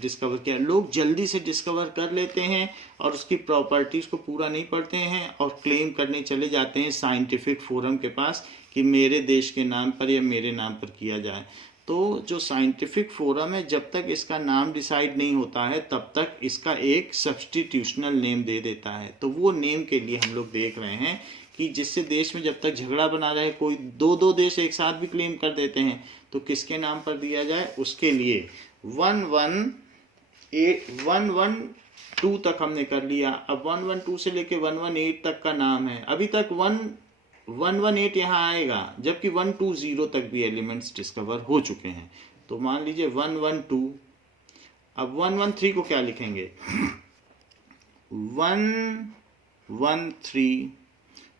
डिस्कवर किया। लोग जल्दी से डिस्कवर कर लेते हैं और उसकी प्रॉपर्टीज़ को पूरा नहीं पढ़ते हैं और क्लेम करने चले जाते हैं साइंटिफिक फोरम के पास कि मेरे देश के नाम पर या मेरे नाम पर किया जाए। तो जो साइंटिफिक फोरम है, जब तक इसका नाम डिसाइड नहीं होता है तब तक इसका एक सब्स्टिट्यूशनल नेम दे देता है। तो वो नेम के लिए हम लोग देख रहे हैं कि जिससे देश में जब तक झगड़ा बना रहे, कोई दो देश एक साथ भी क्लेम कर देते हैं, तो किसके नाम पर दिया जाए, उसके लिए 112 तक हमने कर लिया। अब 112 से लेके 118 तक का नाम है। अभी तक 118 यहाँ आएगा, जबकि 120 तक भी एलिमेंट्स डिस्कवर हो चुके हैं। तो मान लीजिए 112, अब 113 को क्या लिखेंगे? 113,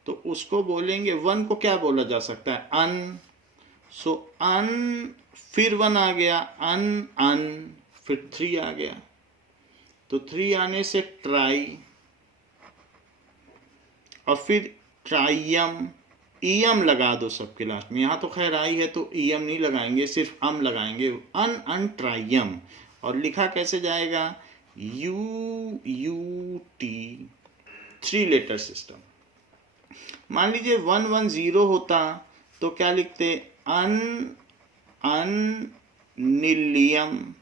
तो उसको बोलेंगे 1 को क्या बोला जा सकता है? अन। सो अन, फिर 1 आ गया, अन अन, फिर 3 आ गया, तो 3 आने से ट्राई, और फिर ट्राइयम, ईयम लगा दो सबके लास्ट में। यहाँ तो खैर आई है तो ईयम नहीं लगाएंगे, सिर्फ अम लगाएंगे, अन अन ट्राइयम। और लिखा कैसे जाएगा? U U T, 3 letter system. मान लीजिए 110 होता तो क्या लिखते? अन अन नीलियम।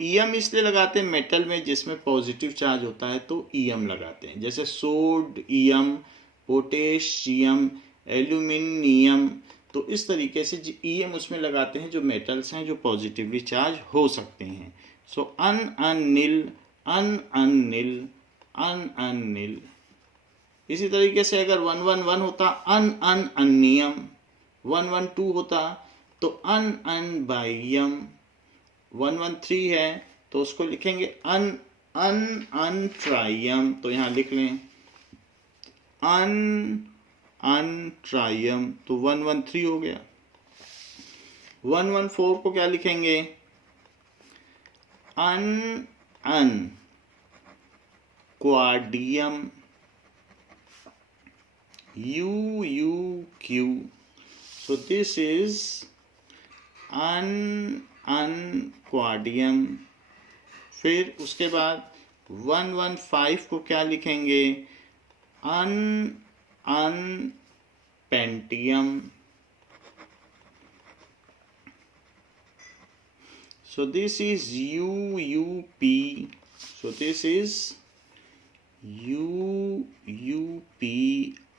ईयम इसलिए लगाते हैं मेटल में जिसमें पॉजिटिव चार्ज होता है तो ईयम लगाते हैं, जैसे सोडियम, पोटेशियम, एल्यूमिनियम। तो इस तरीके से ईएम उसमें लगाते हैं जो मेटल्स हैं जो पॉजिटिवली चार्ज हो सकते हैं। सो अन अनिल, अन अनिल, अन अनिल। इसी तरीके से अगर 111 होता अन अन अन्नियम, 112 होता तो अन अन बाइयम, 113 है तो उसको लिखेंगे अन अन अन ट्राइयम। तो यहाँ लिख लें अन अन ट्राइयम, तो 113 हो गया। 114 को क्या लिखेंगे? Ununquadium, U U Q. So this is ununquadium. फिर उसके बाद 115 को क्या लिखेंगे? Ununpentium. So this is UUP. So this is UUP,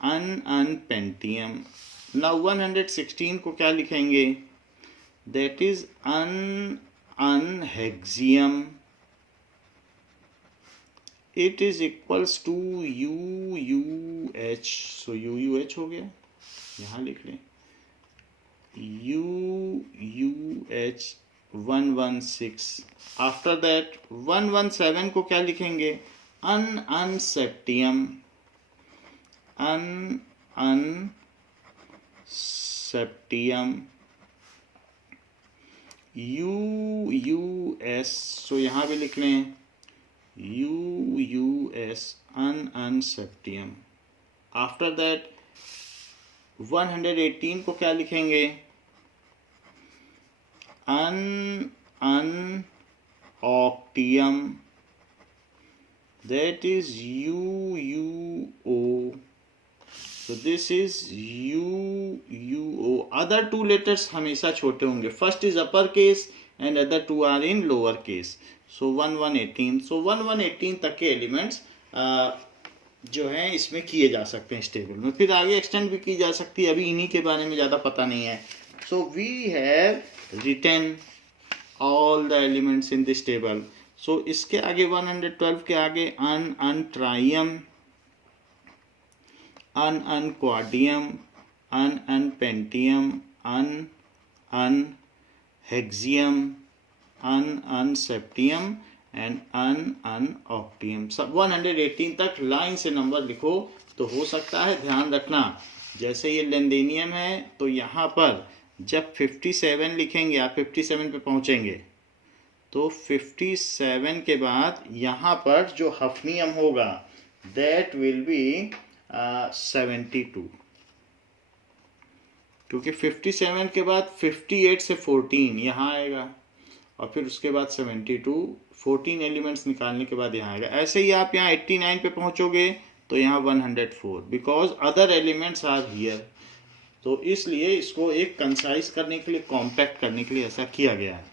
unpentium. Now 116 को क्या लिखेंगे? That is unhexium. It is equals to UUH. So UUH हो गया, यहाँ लिख लें UUH 116। आफ्टर दैट 117 को क्या लिखेंगे? अनसेप्टियम, अनसेप्टियम, UUS। सो यहाँ भी लिख लें UUS, अनसेप्टियम। आफ्टर दैट 118 को क्या लिखेंगे? octium, that is UUO. So this is UUO. Other 2 letters हमेशा छोटे होंगे, first is upper case and other 2 are in lower case. So 1118, so 1118 तक के एलिमेंट्स जो हैं इसमें किए जा सकते हैं इस टेबल में। फिर आगे एक्सटेंड भी की जा सकती है, अभी इन्हीं के बारे में ज़्यादा पता नहीं है। So we have written all the elements in this table. So इसके आगे 112 के आगे अन ट्राइयम, अन क्वाडियम, अन पेंटियम, अन हेक्सियम, अन सेप्टियम एंड अन ऑक्टियम। सब 118 तक लाइन से नंबर लिखो तो हो सकता है। ध्यान रखना, जैसे ये लेंदेनियम है तो यहाँ पर जब 57 लिखेंगे, आप 57 पे पहुंचेंगे तो 57 के बाद यहाँ पर जो हफनियम होगा दैट विल बी 72, क्योंकि 57 के बाद 58 से 14 यहाँ आएगा और फिर उसके बाद 72, 14 एलिमेंट्स निकालने के बाद यहाँ आएगा। ऐसे ही आप यहाँ 89 पे पहुँचोगे तो यहाँ 104, because other elements are here. तो इसलिए इसको एक कंसाइज करने के लिए, कॉम्पैक्ट करने के लिए ऐसा किया गया है।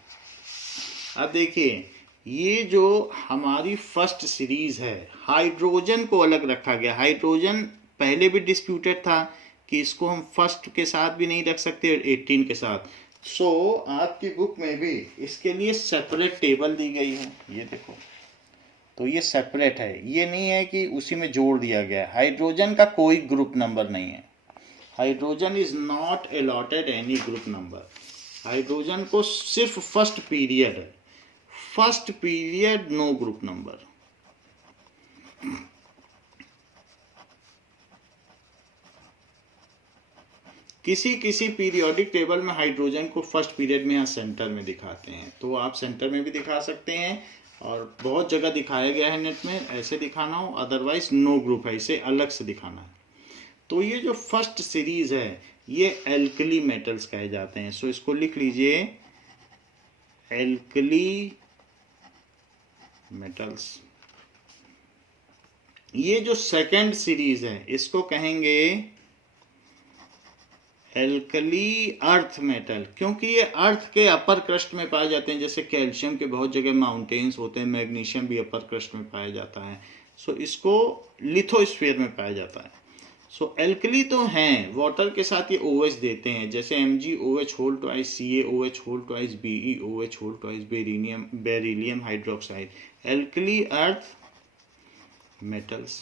अब देखिए, ये जो हमारी फर्स्ट सीरीज है, हाइड्रोजन को अलग रखा गया। हाइड्रोजन पहले भी डिस्प्यूटेड था कि इसको हम फर्स्ट के साथ भी नहीं रख सकते और 18 के साथ। सो आपकी बुक में भी इसके लिए सेपरेट टेबल दी गई है, ये देखो। तो ये सेपरेट है, ये नहीं है कि उसी में जोड़ दिया गया है। हाइड्रोजन का कोई ग्रुप नंबर नहीं है। Hydrogen is not allotted any group number. Hydrogen को सिर्फ फर्स्ट पीरियड है, first period no group number. किसी किसी पीरियोडिक टेबल में हाइड्रोजन को फर्स्ट पीरियड में या सेंटर में दिखाते हैं, तो आप सेंटर में भी दिखा सकते हैं और बहुत जगह दिखाया गया है नेट में, ऐसे दिखाना हो, अदरवाइज नो ग्रुप है, इसे अलग से दिखाना है। तो ये जो फर्स्ट सीरीज है ये एल्कली मेटल्स कहे जाते हैं। सो इसको लिख लीजिए, एल्कली मेटल्स। ये जो सेकंड सीरीज है इसको कहेंगे एल्कली अर्थ मेटल, क्योंकि ये अर्थ के अपर क्रस्ट में पाए जाते हैं। जैसे कैल्शियम के बहुत जगह माउंटेन्स होते हैं, मैग्नीशियम भी अपर क्रस्ट में पाया जाता है। सो इसको लिथोस्फीयर में पाया जाता है। सो एल्कली तो हैं, वाटर के साथ ये OH देते हैं, जैसे MgOH whole twice, CaOH whole twice, BeOH whole twice, beryllium hydroxide, alkali earth metals.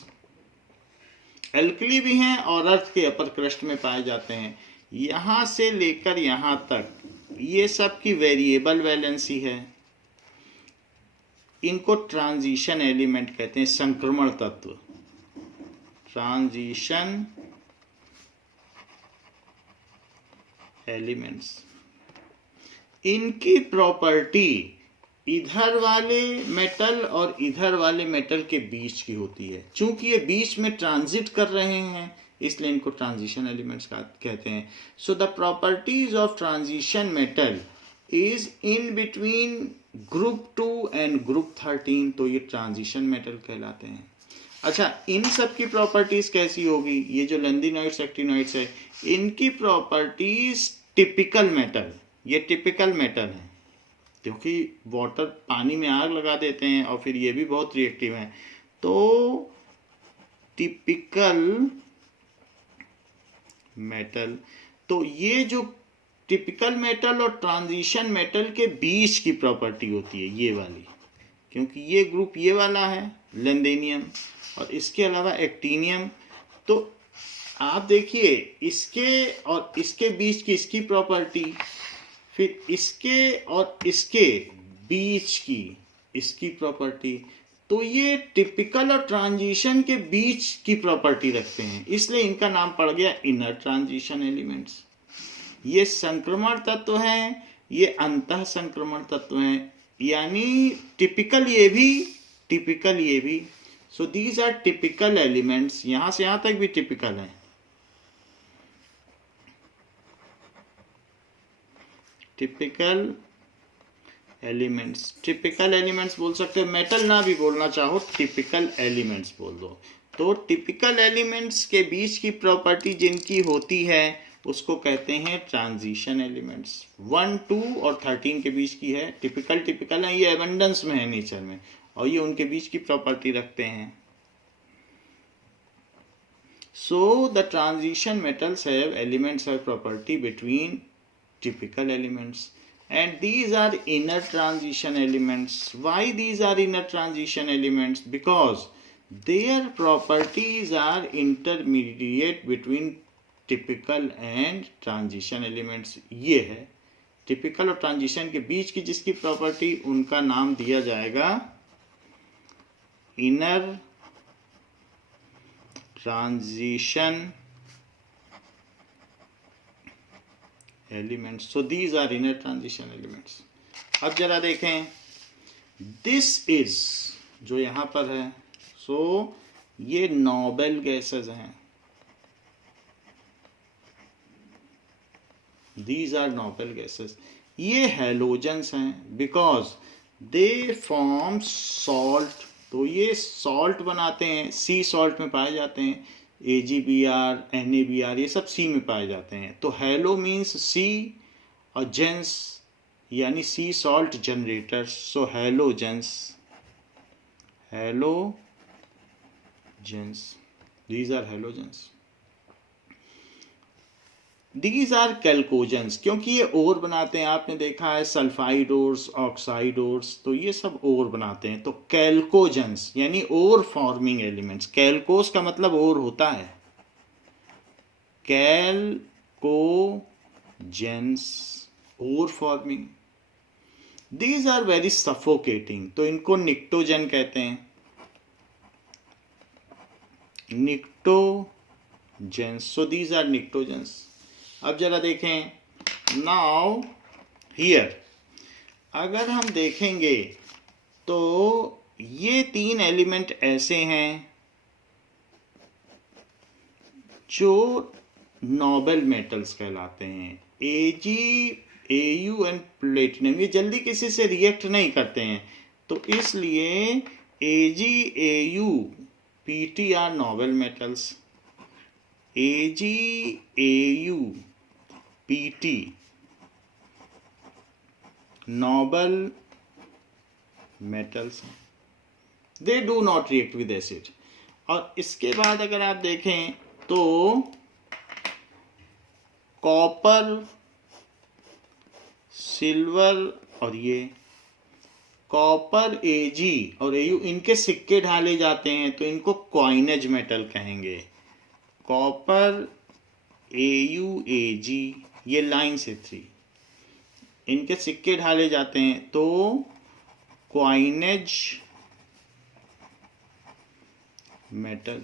Alkali भी हैं और अर्थ के अपर क्रस्ट में पाए जाते हैं। यहां से लेकर यहां तक ये सब की वेरिएबल वैलेंसी है। इनको ट्रांजिशन एलिमेंट कहते हैं, संक्रमण तत्व, ट्रांजिशन एलिमेंट्स। इनकी प्रॉपर्टी इधर वाले मेटल और इधर वाले मेटल के बीच की होती है। चूंकि ये बीच में ट्रांजिट कर रहे हैं इसलिए इनको ट्रांजिशन एलिमेंट्स कहते हैं। So the properties of transition metal is in between group 2 and group 13, तो ये ट्रांजिशन मेटल कहलाते हैं। अच्छा, इन सब की प्रॉपर्टीज कैसी होगी? ये जो लैंथेनॉइड्स एक्टिनॉइड्स है इनकी प्रॉपर्टीज टिपिकल मेटल, ये टिपिकल मेटल है क्योंकि वाटर पानी में आग लगा देते हैं और फिर ये भी बहुत रिएक्टिव हैं। तो टिपिकल मेटल, तो ये जो टिपिकल मेटल और ट्रांजिशन मेटल के बीच की प्रॉपर्टी होती है ये वाली, क्योंकि ये ग्रुप ये वाला है लैंथेनियम और इसके अलावा एक्टिनियम। तो आप देखिए इसके और इसके बीच की इसकी प्रॉपर्टी, फिर इसके और इसके बीच की इसकी प्रॉपर्टी, तो ये टिपिकल और ट्रांजिशन के बीच की प्रॉपर्टी रखते हैं, इसलिए इनका नाम पड़ गया इनर ट्रांजिशन एलिमेंट्स। ये संक्रमण तत्व हैं, ये अंतः संक्रमण तत्व हैं, यानी टिपिकल ये भी, टिपिकल ये भी। So these are typical elements, यहां से यहां तक भी टिपिकल है। टिपिकल एलिमेंट्स, टिपिकल एलिमेंट्स बोल सकते हो, मेटल ना भी बोलना चाहो टिपिकल एलिमेंट्स बोल दो। तो टिपिकल एलिमेंट्स के बीच की प्रॉपर्टी जिनकी होती है उसको कहते हैं ट्रांजिशन एलिमेंट्स। 1, 2 और 13 के बीच की है, टिपिकल टिपिकल है, ये एबंडेंस में है नेचर में और ये उनके बीच की प्रॉपर्टी रखते हैं। So the transition metals have elements have property between typical elements and these are inner transition elements. Why these are inner transition elements? Because their properties are intermediate between typical and transition elements. ये है typical और transition के बीच की जिसकी property, उनका नाम दिया जाएगा inner transition elements. So these are inner transition elements. अब जरा देखें, दिस इज जो यहां पर है, सो ये नोबल गैसेस हैं, दीज आर नोबल गैसेस। ये हैलोजेंस हैं बिकॉज दे फॉर्म सॉल्ट, तो ये सॉल्ट बनाते हैं, सी सॉल्ट में पाए जाते हैं, AgBr, NaBr ये सब सी में पाए जाते हैं। तो हैलो मीन्स सी और जेंस यानी sea salt generators. So halogens, halogens, these are halogens. These are chalcogens, क्योंकि ये ओर बनाते हैं, आपने देखा है सल्फाइड ओर्स, ऑक्साइड ओर्स, तो ये सब ओर बनाते हैं। तो कैल्कोजेंस यानी ओर फॉर्मिंग एलिमेंट्स। कैल्कोस का मतलब ओर होता है, chalcogens ore forming. These are very suffocating, तो इनको निक्टोजन कहते हैं, निक्टोजेंस। सो दीज आर निक्टोजेंस। अब जरा देखें, नाउ हियर अगर हम देखेंगे तो ये तीन एलिमेंट ऐसे हैं जो नोबल मेटल्स कहलाते हैं, Ag, Au एंड प्लेटिनम। ये जल्दी किसी से रिएक्ट नहीं करते हैं, तो इसलिए Ag, Au, Pt are noble metals. Ag, Au, Pt noble metals, they do not react with acid. और इसके बाद अगर आप देखें तो कॉपर, सिल्वर और ये कॉपर, Ag और Au, इनके सिक्के ढाले जाते हैं तो इनको कॉइनेज मेटल कहेंगे। कॉपर, Au, Ag, ये लाइन से 3, इनके सिक्के ढाले जाते हैं तो coinage metal.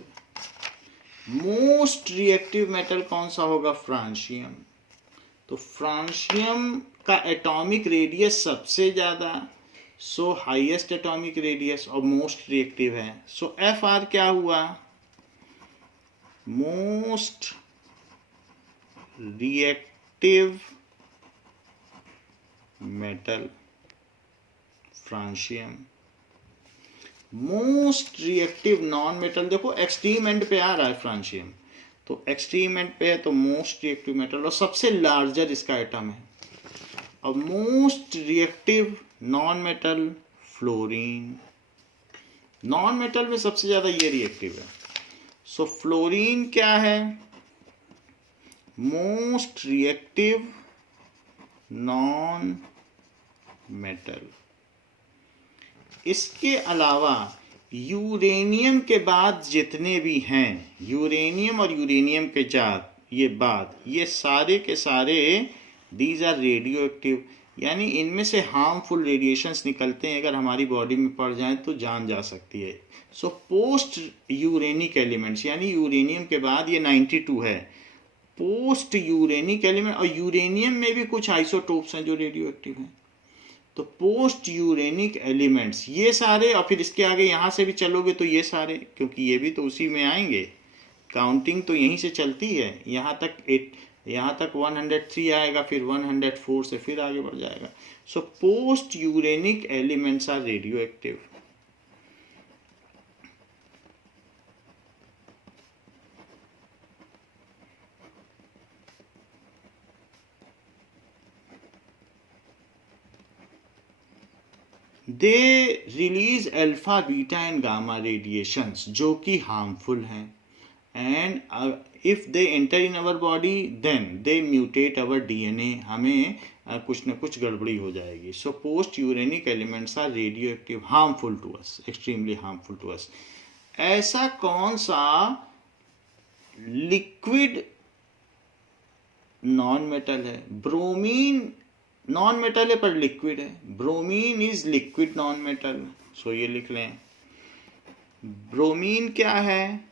Most reactive metal कौन सा होगा? फ्रांशियम। तो फ्रांशियम का एटॉमिक रेडियस सबसे ज़्यादा, सो हाईएस्ट एटॉमिक रेडियस और मोस्ट रिएक्टिव है। सो Fr क्या हुआ? Most reactive metal francium. Most reactive non metal, देखो एक्सट्रीम एंड पे आ रहा है फ्रांशियम, तो एक्सट्रीम एंड पे है तो मोस्ट रिएक्टिव मेटल, और सबसे लार्जर इसका एटम है। अब most reactive non metal fluorine. Non metal में सबसे ज्यादा ये रिएक्टिव है, सो फ्लोरीन क्या है? Most reactive non metal. इसके अलावा यूरेनियम के बाद जितने भी हैं, यूरेनियम और यूरेनियम के बाद ये सारे के सारे दीज आर रेडियो एक्टिव, यानी इनमें से हार्मफुल रेडिएशंस निकलते हैं, अगर हमारी बॉडी में पड़ जाए तो जान जा सकती है। सो पोस्ट यूरेनिक एलिमेंट्स, यानी यूरेनियम के बाद ये 92 है पोस्ट यूरेनिक एलिमेंट, और यूरेनियम में भी कुछ आइसोटोप्स हैं जो रेडियो एक्टिव हैं। तो पोस्ट यूरेनिक एलिमेंट्स ये सारे, और फिर इसके आगे यहाँ से भी चलोगे तो ये सारे, क्योंकि ये भी तो उसी में आएंगे, काउंटिंग तो यहीं से चलती है। यहाँ तक 103 आएगा, फिर 104 से फिर आगे बढ़ जाएगा। So post uranic elements are radioactive. They release alpha, beta and gamma radiations जो कि हार्मफुल हैं, and if they enter in our body then they mutate our DNA, हमें कुछ न कुछ गड़बड़ी हो जाएगी। So post uranic elements are radioactive, harmful to us, extremely harmful to us. ऐसा कौन सा लिक्विड नॉन मेटल है? ब्रोमीन नॉन मेटल है पर लिक्विड है, bromine is liquid non metal. So ये लिख लें, ब्रोमीन क्या है?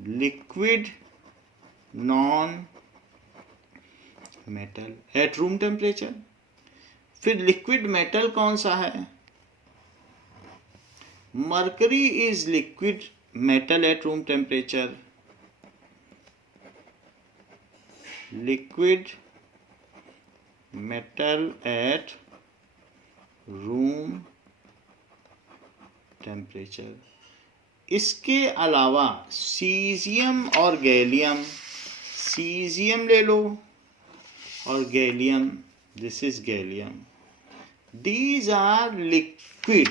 Liquid non metal at room temperature. फिर लिक्विड मेटल कौन सा है? Mercury is liquid metal at room temperature. Liquid metal at room temperature। इसके अलावा सीजियम और गैलियम, सीजियम ले लो और gallium, this is gallium, these are liquid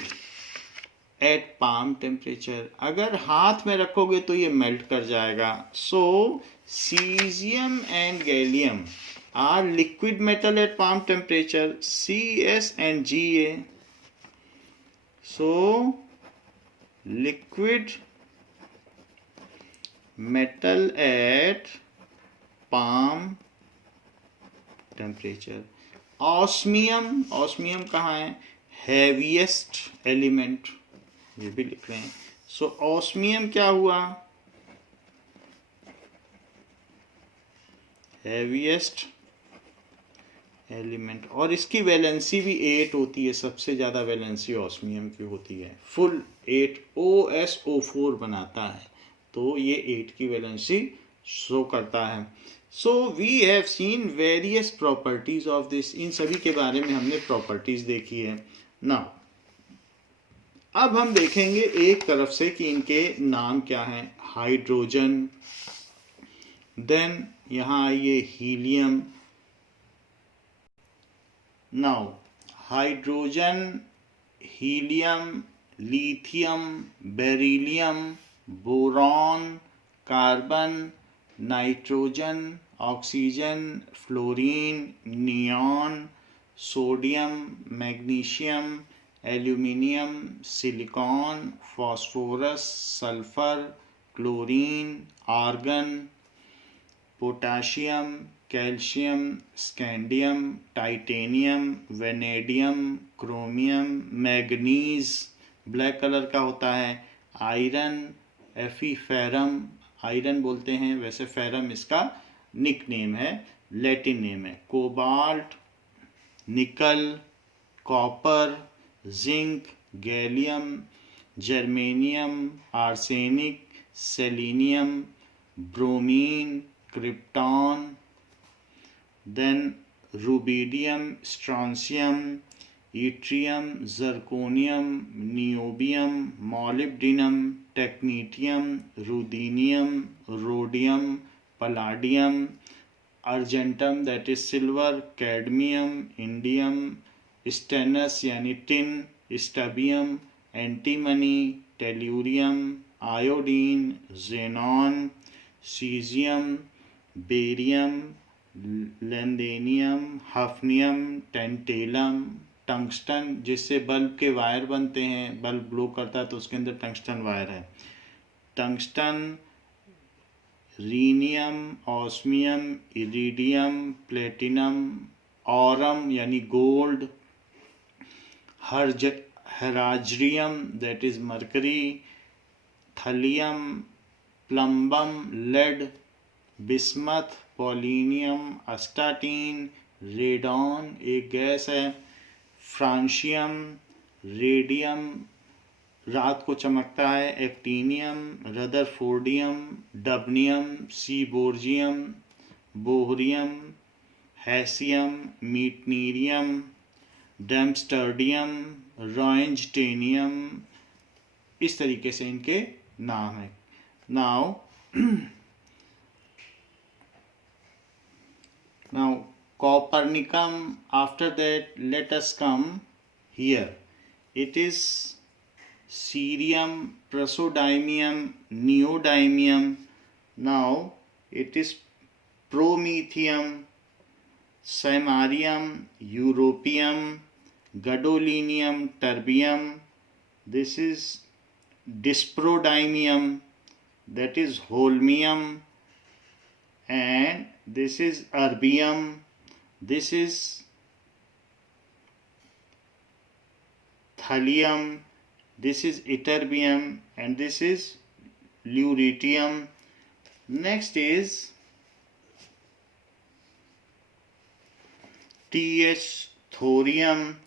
at palm temperature. अगर हाथ में रखोगे तो ये मेल्ट कर जाएगा। So caesium and gallium are liquid metal at palm temperature, Cs and Ga. So liquid metal at palm temperature। Osmium, osmium कहाँ है? हैवीएस्ट एलिमेंट, ये भी लिख रहे हैं। सो ऑस्मियम क्या हुआ? हैवीएस्ट एलिमेंट, और इसकी वैलेंसी भी 8 होती है, सबसे ज़्यादा वैलेंसी ऑस्मियम की होती है, फुल 8 OSO4 बनाता है, तो ये 8 की वैलेंसी शो करता है। So we have seen various properties of this, इन सभी के बारे में हमने प्रॉपर्टीज देखी है। नाउ अब हम देखेंगे एक तरफ से कि इनके नाम क्या हैं। हाइड्रोजन, देन यहाँ आइए helium. Now hydrogen, helium, lithium, beryllium, boron, carbon, nitrogen, oxygen, fluorine, neon, sodium, magnesium, aluminium, silicon, phosphorus, sulphur, chlorine, argon, potassium, calcium, scandium, titanium, vanadium, chromium, manganese, black colour का होता है, iron, एफीफेरम, iron बोलते हैं, वैसे ferrum इसका nickname है, Latin name है, cobalt, nickel, copper, zinc, gallium, germanium, arsenic, selenium, bromine, krypton, then rubidium, strontium, yttrium, zirconium, niobium, molybdenum, technetium, ruthenium, rhodium, palladium, argentum that is silver, cadmium, indium, stannum यानी tin, stibium, antimony, tellurium, iodine, xenon, caesium, barium, lanthanum, hafnium, tantalum, tungsten, जिससे bulb के wire बनते हैं, bulb glow करता है तो उसके अंदर टंगस्टन वायर है, tungsten, rhenium, osmium, iridium, platinum, aurum यानी gold, hydrargyrum that is mercury, thallium, plumbum, lead, bismuth, polonium, astatine, radon एक गैस है, फ्रांशियम, रेडियम रात को चमकता है, एक्टीनियम, रदरफोर्डियम, डबनियम, सीबोर्जियम, बोहरियम, हैसियम, मीटनीरियम, डेम्स्टर्डियम, रॉइंजटेनियम, इस तरीके से इनके नाम है। Now Copernicum, after that let us come here. It is cerium, praseodymium, neodymium. Now it is promethium, samarium, europium, gadolinium, terbium. This is dysprosium, that is holmium, and this is erbium, this is thallium, this is ytterbium, and this is lutetium. Next is TH, thorium.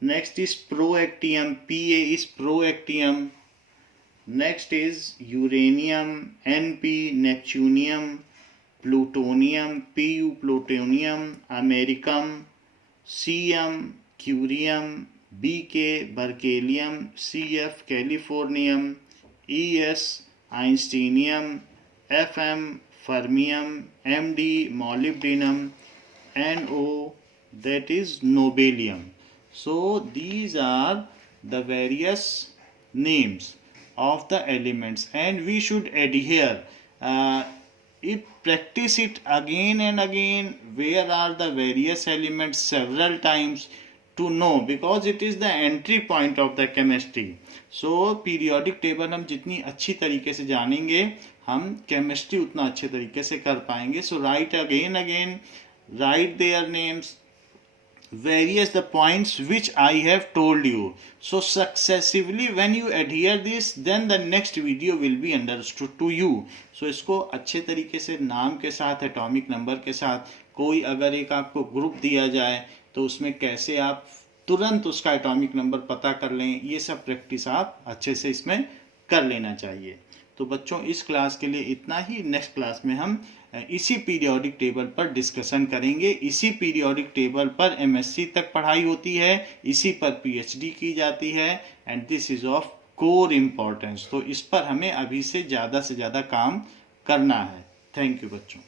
Next is proactium, Pa is proactium. Next is uranium, Np, neptunium, plutonium, Pu, plutonium, americum, Cm, curium, Bk, berkelium, Cf, californium, Es, einsteinium, Fm, fermium, Md, molybdenum, No, that is nobelium. So these are the various names of the elements, and we should adhere it, practice it again and again, where are the various elements several times to know, because it is the entry point of the chemistry. So periodic table हम जितनी अच्छी तरीके से जानेंगे, हम chemistry उतना अच्छे तरीके से कर पाएंगे. So write again write their names, various the points which I have told you. So successively when you adhere this, then the next video will be understood to you. So इसको अच्छे तरीके से नाम के साथ, एटॉमिक नंबर के साथ, कोई अगर एक आपको ग्रुप दिया जाए तो उसमें कैसे आप तुरंत उसका एटॉमिक नंबर पता कर लें, ये सब प्रैक्टिस आप अच्छे से इसमें कर लेना चाहिए। तो बच्चों इस क्लास के लिए इतना ही। नेक्स्ट क्लास में हम इसी पीरियोडिक टेबल पर डिस्कशन करेंगे। इसी पीरियोडिक टेबल पर एमएससी तक पढ़ाई होती है, इसी पर पीएचडी की जाती है, and this is of core importance. तो इस पर हमें अभी से ज़्यादा काम करना है। थैंक यू बच्चों।